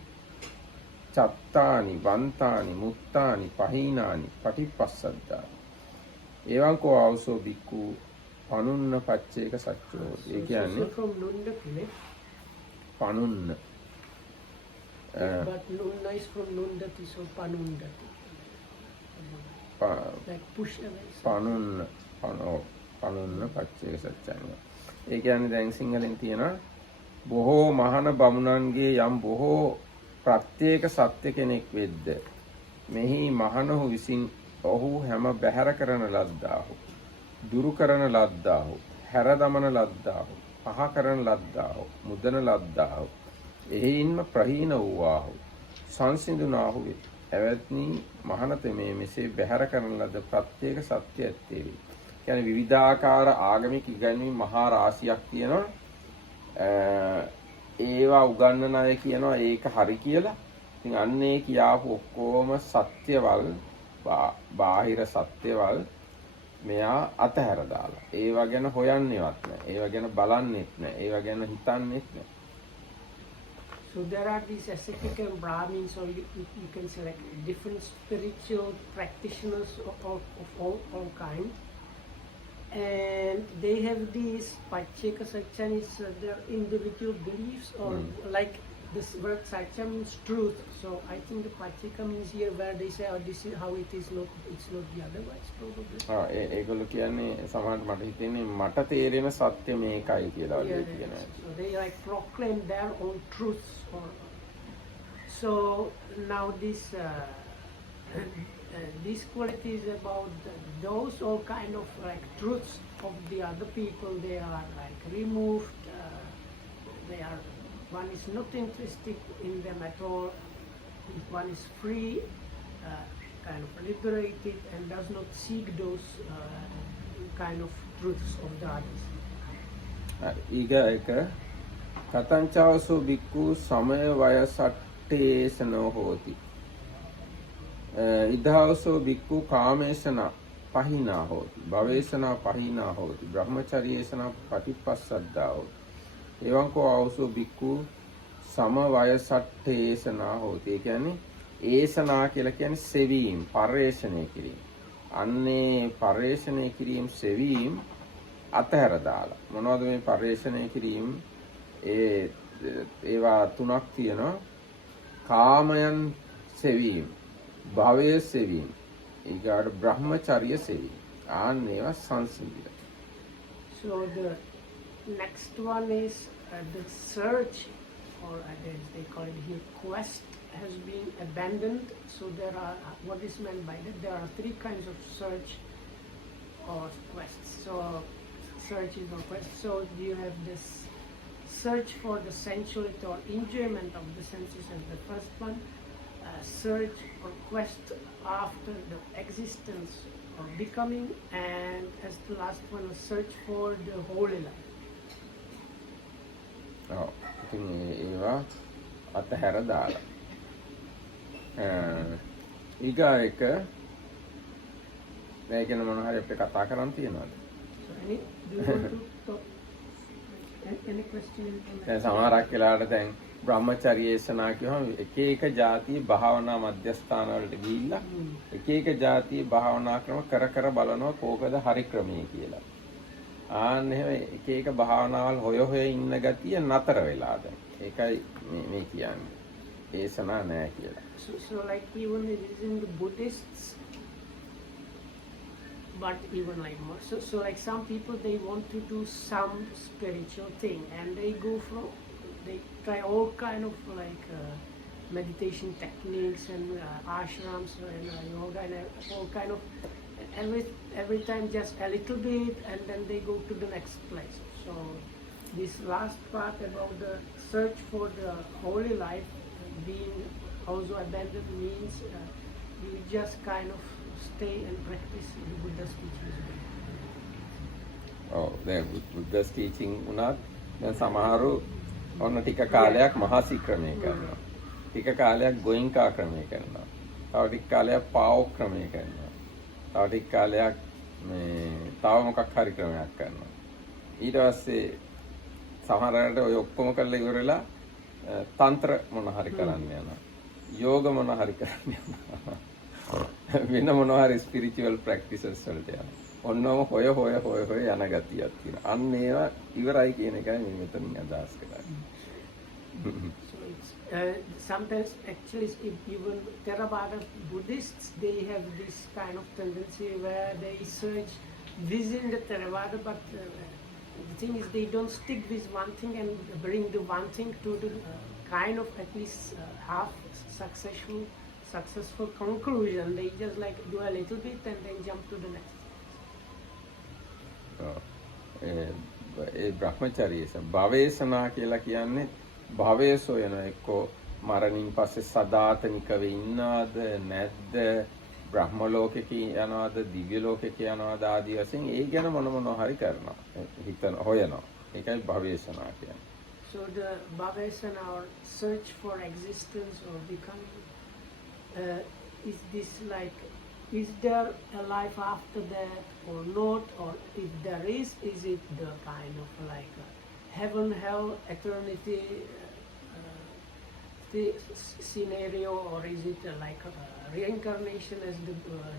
චත්තානි වන්තානි මුත්තානි පහීනානි පටිපස්සද්දා. එවං කෝ ආවසෝ බික්ඛු පනුන්න පච්චේක සච්චෝ. ඒ කියන්නේ from Nunda Pune. Panunna. But Nunna is from Nundati, so Panundati. Like push away. Panunna. Panunna පච්චේක සච්චානි. ඒ කියන්නේ දැන් සිංහලෙන් තියෙනවා බොහෝ මහාන බමුණන්ගේ යම් බොහෝ ප්‍රත්‍යේක සත්‍ය කෙනෙක් වෙද්ද මෙහි මහණහු විසින් ඔහු හැම බැහැර කරන ලද්දාහු දුරු කරන ලද්දාහු හැර දමන ලද්දාහු පහ කරන ලද්දාහු මුදන ලද්දාහු එහෙයින්ම ප්‍රහීන වූවාහු සංසිඳුනාහු වේ. එවත්නි මහානතමේ මෙසේ බැහැර කරන ලද ප්‍රත්‍යේක සත්‍ය ඇත්තේවි. කියන්නේ විවිධාකාර ආගමික ඉගැන්වීම් මහා රාශියක් තියෙනවා. ඒවා උගන්වන අය කියනවා ඒක හරි කියලා. ඉතින් අන්නේ කියාපු ඔක්කොම සත්‍යවල් බාහිර සත්‍යවල් මෙයා අතහැර දාලා. ඒවා ගැන හොයන්නේවත් නැහැ. ඒවා ගැන බලන්නෙත් නැහැ. ඒවා ගැන හිතන්නෙත් නැහැ. So there are these ascetic and Brahmins, or you can say like different spiritual practitioners of all kinds. And they have these Pacheka Satya is their individual beliefs, or like this word Satya means truth. So I think the Pacheka means here where they say, oh, this is how it is, not, it's not the otherwise probably. ඒගොල්ලෝ කියන්නේ සමහරට මට හිතෙන්නේ මට තේරෙන සත්‍ය මේකයි කියලා වගේ කියනවා. So they like proclaim their own truths. So now this quality is about those all kind of like truths of the other people. They are like removed. One is not interested in them at all. One is free, kind of liberated, and does not seek those kind of truths of the others. ඊගායක කතංචාවසෝ බික්ඛු සමය වයසට්ඨේසනෝ හෝති. ඉද්ධාවසෝ බික්ඛු කාමේශන පහිනා හෝති. භවේශන පහිනා හෝති. බ්‍රහ්මචර්යේශන පටිපස්සද්දා හෝති. එවං කෝ ආවසෝ බික්ඛු සම වයසට්ඨේසනා හෝති. ඒ කියන්නේ ඒසනා කියලා කියන්නේ සෙවීම, පරිේශණය කිරීම. අන්නේ පරිේශණය කිරීම, සෙවීම අතහැර දාලා. මොනවද මේ පරිේශණය කිරීම? ඒවා තුනක් තියෙනවා. කාමයන් සෙවීම, භවය සෙවීම, ඊගාට බ්‍රහ්මචර්ය සෙවීම. ආන්නේවා සංසිඳිත. So the next one is the search, or as they call it here, quest has been abandoned. So there are, what is meant by that? There are three kinds of search or quests. So searches or quests. So you have this search for the sensuality or enjoyment of the senses as the first one. Search or quest after the existence or becoming, and as the last one, a search for the holy life. ඉතින් ඒවා අතහැර දාලා. ඊගායක මේ ගැන මොන හරි අපිට කතා කරන්න තියෙනවද? So do you want to talk? Any question? දැන් සමහරක් වෙලාවට දැන් බ්‍රහ්මචර්යේශනා කියවම එක එක ಜಾතිය භාවනා මධ්‍යස්ථාන වලට ගිහිල්ලා එක එක ಜಾතිය භාවනා ක්‍රම කර කර බලනවා කෝකද හරි ක්‍රමයේ කියලා. ආන්න එහෙම එක එක භාවනාවල් හොය ඉන්න ගතිය නතර වෙලා දැන්. ඒකයි මේ කියන්නේ. ඒසනා නෑ කියලා. So like even in the Buddhists, but even like more. So like some people, they want to do some spiritual thing, and they try all kind of like meditation techniques and ashrams and yoga and all kind of, every time just a little bit, and then they go to the next place. So this last part about the search for the holy life being also abandoned means you just kind of stay and practice the Buddha's teachings. දැන් බුද්ධස් ටීචින් උනත් දැන් සමහරු ඔන්න ටික කාලයක් මහසි ක්‍රමය කරනවා. ටික කාලයක් ගෝයින්කා ක්‍රමය කරනවා. තව ටික කාලයක් පාව් ක්‍රමය කරනවා. තව ටික කාලයක් මේ තව මොකක් හරි ක්‍රමයක් කරනවා. ඊට පස්සේ සමහරකට ඔය ඔක්කොම කරලා ඉවරලා තන්ත්‍ර මොන හරි කරන්න යනවා. යෝග මොන හරි කරන්න යනවා. වෙන මොන හරි ස්පිරිචුවල් ප්‍රැක්ටිසස් වලට යනවා. ඔන්නම හොය යන ගතියක් තියෙනවා. අන්න ඒවා ඉවරයි කියන එකයි මම මෙතනින් අදහස් කරන්නේ. So it's sometimes actually even Theravada Buddhists, they have this kind of tendency where they search within the Theravada, but the thing is they don't stick with one thing and bring the one thing to the kind of at least half successful conclusion. They just like do a little bit and then jump to the next. ඒ බ්‍රහ්මචර්යස භවේශනා කියලා කියන්නේ භවය සොයන එක්කෝ මරණින් පස්සේ සදාතනිකව ඉන්නවද නැද්ද බ්‍රහ්ම ලෝකෙක යනවාද දිව්‍ය ලෝකෙක යනවාද ආදී වශයෙන් ඒ ගැන මොනවා හරි කරනවා හිතන හොයනවා ඒකයි භවේශනා කියන්නේ. So the bhavesana or search for existence or becoming, is this like, is there a life after that or not? Or if there is it the kind of like a heaven, hell, eternity scenario, or is it like a reincarnation as the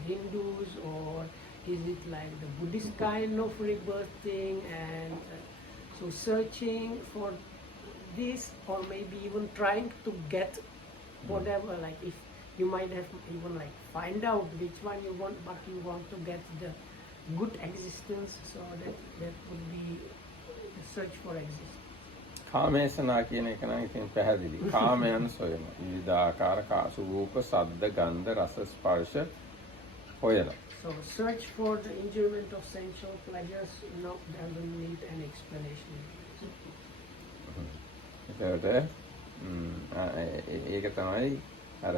Hindus, or is it like the Buddhist kind of rebirthing, and so searching for this, or maybe even trying to get whatever, like if you might have even like find out which one you want, but you want to get the good existence, so that would be the search for existence. කාමේශනා කියන එක නම් ඉතින් පැහැදිලි. කාමයන් සොයන විවිධාකාර රූප, ශබ්ද, ගන්ධ, රස, ස්පර්ශ හොයන. So search for the enjoyment of sensual pleasures doesn't need an explanation. එතකොට ඒක තමයි අර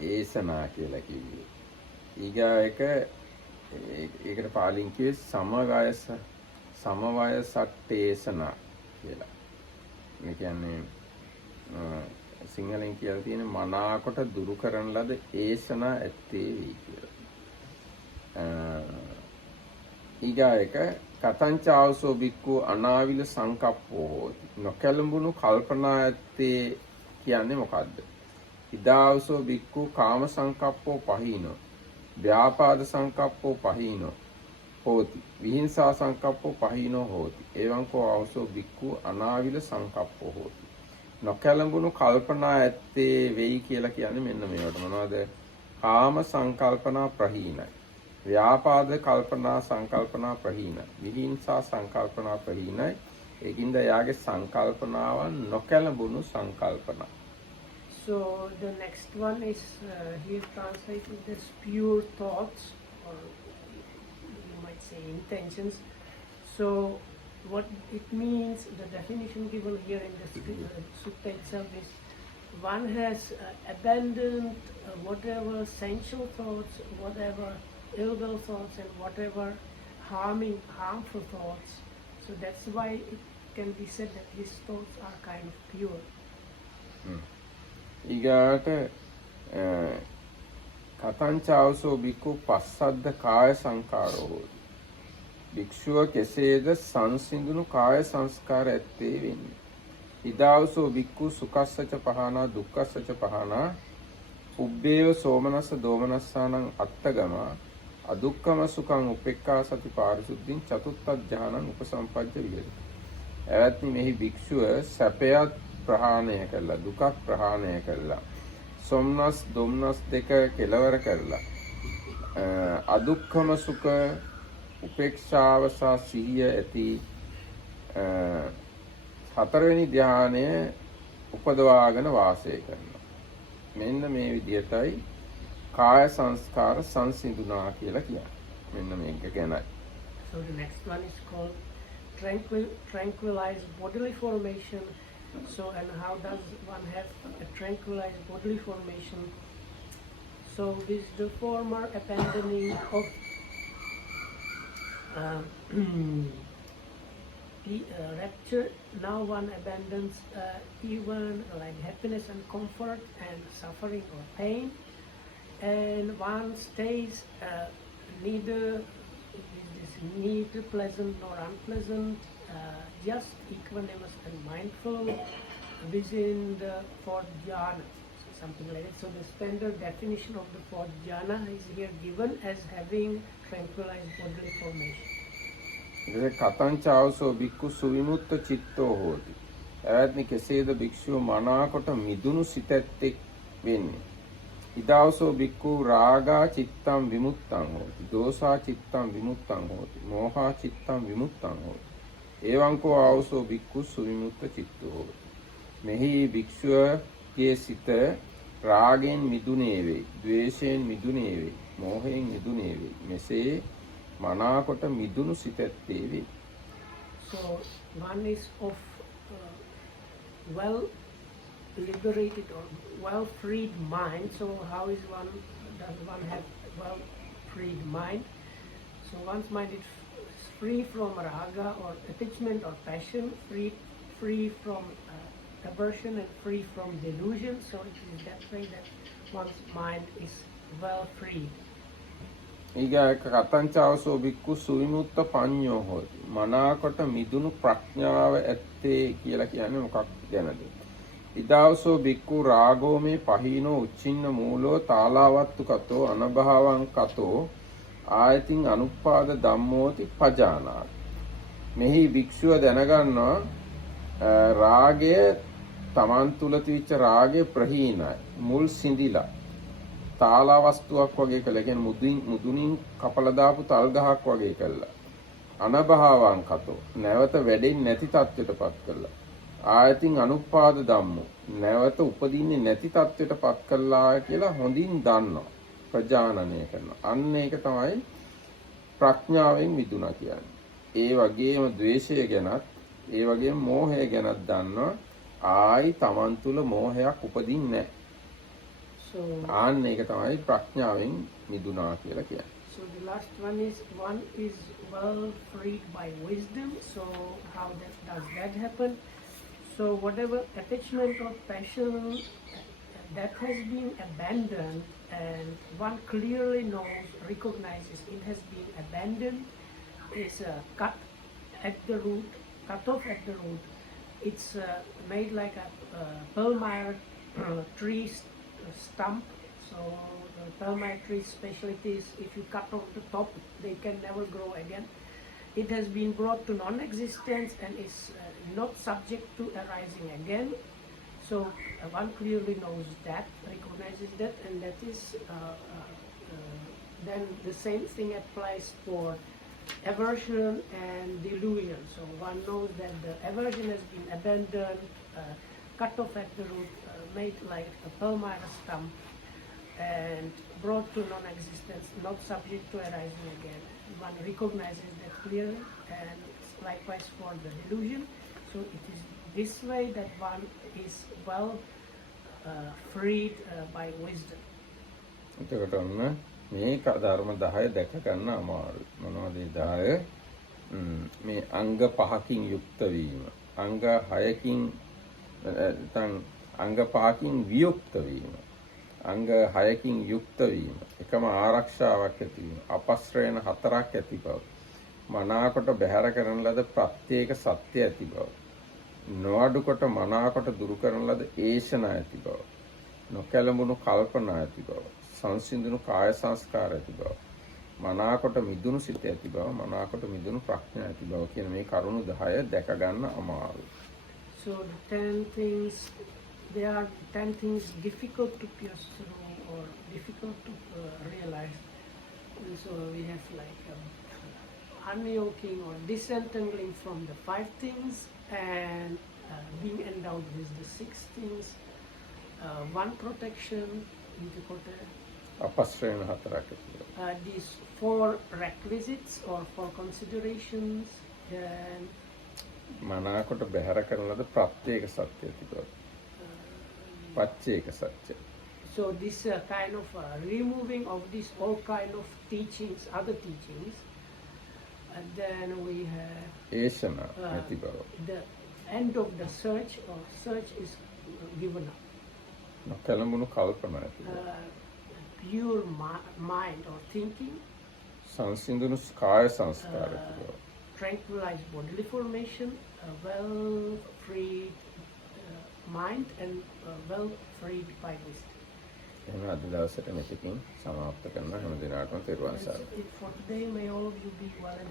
ඒසනා කියලා කිව්වේ. ඊගා එක ඒකට පාලින් කිව්වේ සමවය සට්ඨේසනා කියලා. මේ කියන්නේ සිංහලෙන් කියලා තියෙන මනාකොට දුරු කරන ලද ඒසනා ඇත්තේ වේ කියලා. ඊගා එක කතංචාවසෝ බික්කු අනාවිල සංකප්පෝ හෝති. නොකැලඹුණු කල්පනා ඇත්තේ කියන්නේ මොකද්ද? ඉදාවසෝ බික්කු කාම සංකප්පෝ පහීනෝ. ව්‍යාපාද සංකප්පෝ පහීනෝ හෝති. විහිංසා සංකප්පෝ පහීනෝ හෝති. එවං කෝ අවසෝ බික්කු අනාවිල සංකප්පෝ හෝති. නොකැලඹුණු කල්පනා ඇත්තේ වෙයි කියලා කියන්නේ මෙන්න මේවට. මොනවද? කාම සංකල්පනා ප්‍රහීනයි. ව්‍යාපාද කල්පනා සංකල්පනා ප්‍රහීනයි. විහිංසා සංකල්පනා ප්‍රහීනයි. ඒකින්ද යාගේ සංකල්පනාවන් නොකැලඹුණු සංකල්පනා. So the next one is here translated as pure thoughts, or you might say intentions. So what it means, the definition given here in the sutta itself is one has abandoned whatever sensual thoughts, whatever ill will thoughts, and whatever harmful thoughts. So that's why it can be said that his thoughts are kind of pure. ඊගාට කතංචාවසෝ බික්කු පස්සද්ද කාය සංකාරෝ හෝති. භික්ෂුව කෙසේද සංසිඳුණු කාය සංස්කාර ඇත්තේ වෙන්නේ. ඉදාවසෝ බික්කු සුඛස්සච පහනා දුක්ඛස්සච පහනා උබ්බේව සෝමනස්ස දෝමනස්සානං අත්තගමා අදුක්ඛම සුඛං උපේක්ඛා සති පාරිසුද්ධින් චතුත්ථ ඥානං උපසම්පජ්ජ විහෙරති. එවත්නි මෙහි භික්ෂුව සැපයත් ප්‍රහාණය කළා, දුකක් ප්‍රහාණය කළා, සොම්නස් දොම්නස් දෙක කෙලවර කළා, අදුක්ඛම සුඛ උපේක්ෂාව සහ සිහිය ඇති හතරවෙනි ධානය උපදවාගෙන වාසය කරනවා. මෙන්න මේ විදිහටයි කාය සංස්කාර සංසිඳුණා කියලා කියන්නේ. මෙන්න මේක ගැනයි. So the next one is called tranquilized bodily formation. So, and how does one have a tranquilized bodily formation? So this is the former abandoning of rapture. Now one abandons even like happiness and comfort and suffering or pain, and one stays neither pleasant nor unpleasant, just equanimous and mindful within the fourth jhana, so something like that. So the standard definition of the fourth jhana is here given as having tranquilized bodily formation. කතංචාවසෝ බික්කු සුවිමුත්ත චිත්තෝ හෝති. එවත්නි කෙසේද භික්ෂුව මනාකොට මිදුණු සිතැත්තෙක් වෙන්නේ. ඉදාවසෝ බික්කු රාගා චිත්තං විමුත්තං හෝති. දෝසා චිත්තං විමුත්තං හෝති. මෝහා චිත්තං විමුත්තං හෝති. එවං කෝ ආවසෝ බික්කු සුවිමුත්ත චිත්තෝ හෝති. මෙහි භික්ෂුවගේ සිත රාගයෙන් මිදුනේ වෙයි, ද්වේෂයෙන් මිදුනේ වෙයි, මෝහයෙන් මිදුනේ වෙයි. මෙසේ මනාකොට මිදුණු සිතැත්තේ වෙයි. So one is of well liberated or well freed mind. So how does one have well freed mind? So one's mind is free from raga or attachment or passion, free from aversion and free from delusion. So it is that way that one's mind is well freed. ඊගාක කතංචාවසෝ බික්කු සුවිමුත්ත පඤ්ඤෝ හෝති. මනාකොට මිදුණු ප්‍රඥාව ඇත්තේ කියලා කියන්නේ මොකක් ගැනද? ඉදාවසෝ බික්කු රාගෝ මේ පහීනෝ උච්චින්න මූලෝ තාලාවත්තු කතෝ අනභාවං කතෝ ආයතින් අනුපාද ධම්මෝති පජානාති. මෙහි භික්ෂුව දැනගන්නවා රාගය තමන් තුල තියච්ච රාගය ප්‍රහීනයි. මුල් සිඳිලා තාලා වස්තුවක් වගේ කළා. කියන්නේ මුදුනින් කපලා දාපු තල් ගහක් වගේ කළා. අනභාවං කතෝ නැවත වැඩෙන්නේ නැති තත්ත්වයටපත් කළා. ආයතින් අනුපාද ධම්මෝ නැවත උපදින්නේ නැති තත්ත්වයටපත් කළා කියලා හොඳින් දන්නවා. ප්‍රජානනය කරනවා. අන්න ඒක තමයි ප්‍රඥාවෙන් මිදුණා කියන්නේ. ඒ වගේම ද්වේෂය ගැනත් ඒ වගේම මෝහය ගැනත් දන්නවා. ආයි තමන් තුල මෝහයක් උපදින්නේ නැහැ. So ආන්න ඒක තමයි ප්‍රඥාවෙන් මිදුණා කියලා කියන්නේ. So the last one is well freed by wisdom. So how does that happen? So whatever attachment or passion that has been abandoned, and one clearly knows, recognizes it has been abandoned, is cut at the root, cut off at the root. It's made like a pearlmire tree stump. So the pearlmire tree specialty is if you cut off the top, they can never grow again. It has been brought to non-existence and is not subject to arising again. So one clearly knows that, recognizes that, and that is then the same thing applies for aversion and delusion. So one knows that the aversion has been abandoned, cut off at the root, made like a pearlmire stump, and brought to non-existence, not subject to arising again. One recognizes that clearly, and likewise for the delusion. So it is this way that one is well freed by wisdom. එතකොට ඔන්න මේ ධර්ම 10 දැක ගන්න අමාරුයි. මොනවද ඒ 10? මේ අංග 5කින් යුක්ත වීම. අංග 6කින් නැත්නම් අංග 5කින් වියුක්ත වීම. අංග 6කින් යුක්ත වීම. එකම ආරක්ෂාවක් ඇති වීම. අපස්රේණ 4ක් ඇති බව. මනාකොට බැහැර කරන ලද ප්‍රත්‍යේක සත්‍ය ඇති බව. නොඅඩුකොට මනාකොට දුරු කරන ලද ඒෂණ ඇති බව. නොකැළඹුණු කල්පනා ඇති බව. සංසිඳුණු කාය සංස්කාර ඇති බව. මනාකොට මිදුණු සිත ඇති බව. මනාකොට මිදුණු ප්‍රඥා ඇති බව කියන මේ කරුණු 10 දැක ගන්න අමාරුයි. So the 10 things, there are 10 things difficult to pierce through or difficult to realize. And so we have like unyoking or disentangling from the 5 things and being endowed with the 6 things, one protection, අපස්රේණ 4ක් ඇති බව. these 4 requisites or 4 considerations, and මනාකොට බැහැර කරන ලද ප්‍රත්‍යේක සත්‍ය ඇති බව. පච්චේක සත්‍ය. so this kind of removing of this all kind of teachings, other teachings, and then we have ඒෂණ ඇති බව. the end of the search or search is given up. නොකැළඹුණු කල්පනා ඇති බව. Pure mind or thinking, සංසිඳුණු කාය සංස්කාර ඇති බව. tranquilized bodily formation, well freed mind, and well freed by wisdom. එහෙනම් අද දවසට මෙතකින් සමාප්ත කරන හැම දිනකටම තෙරුවන් සරණයි. That's it for today. May all of you be well and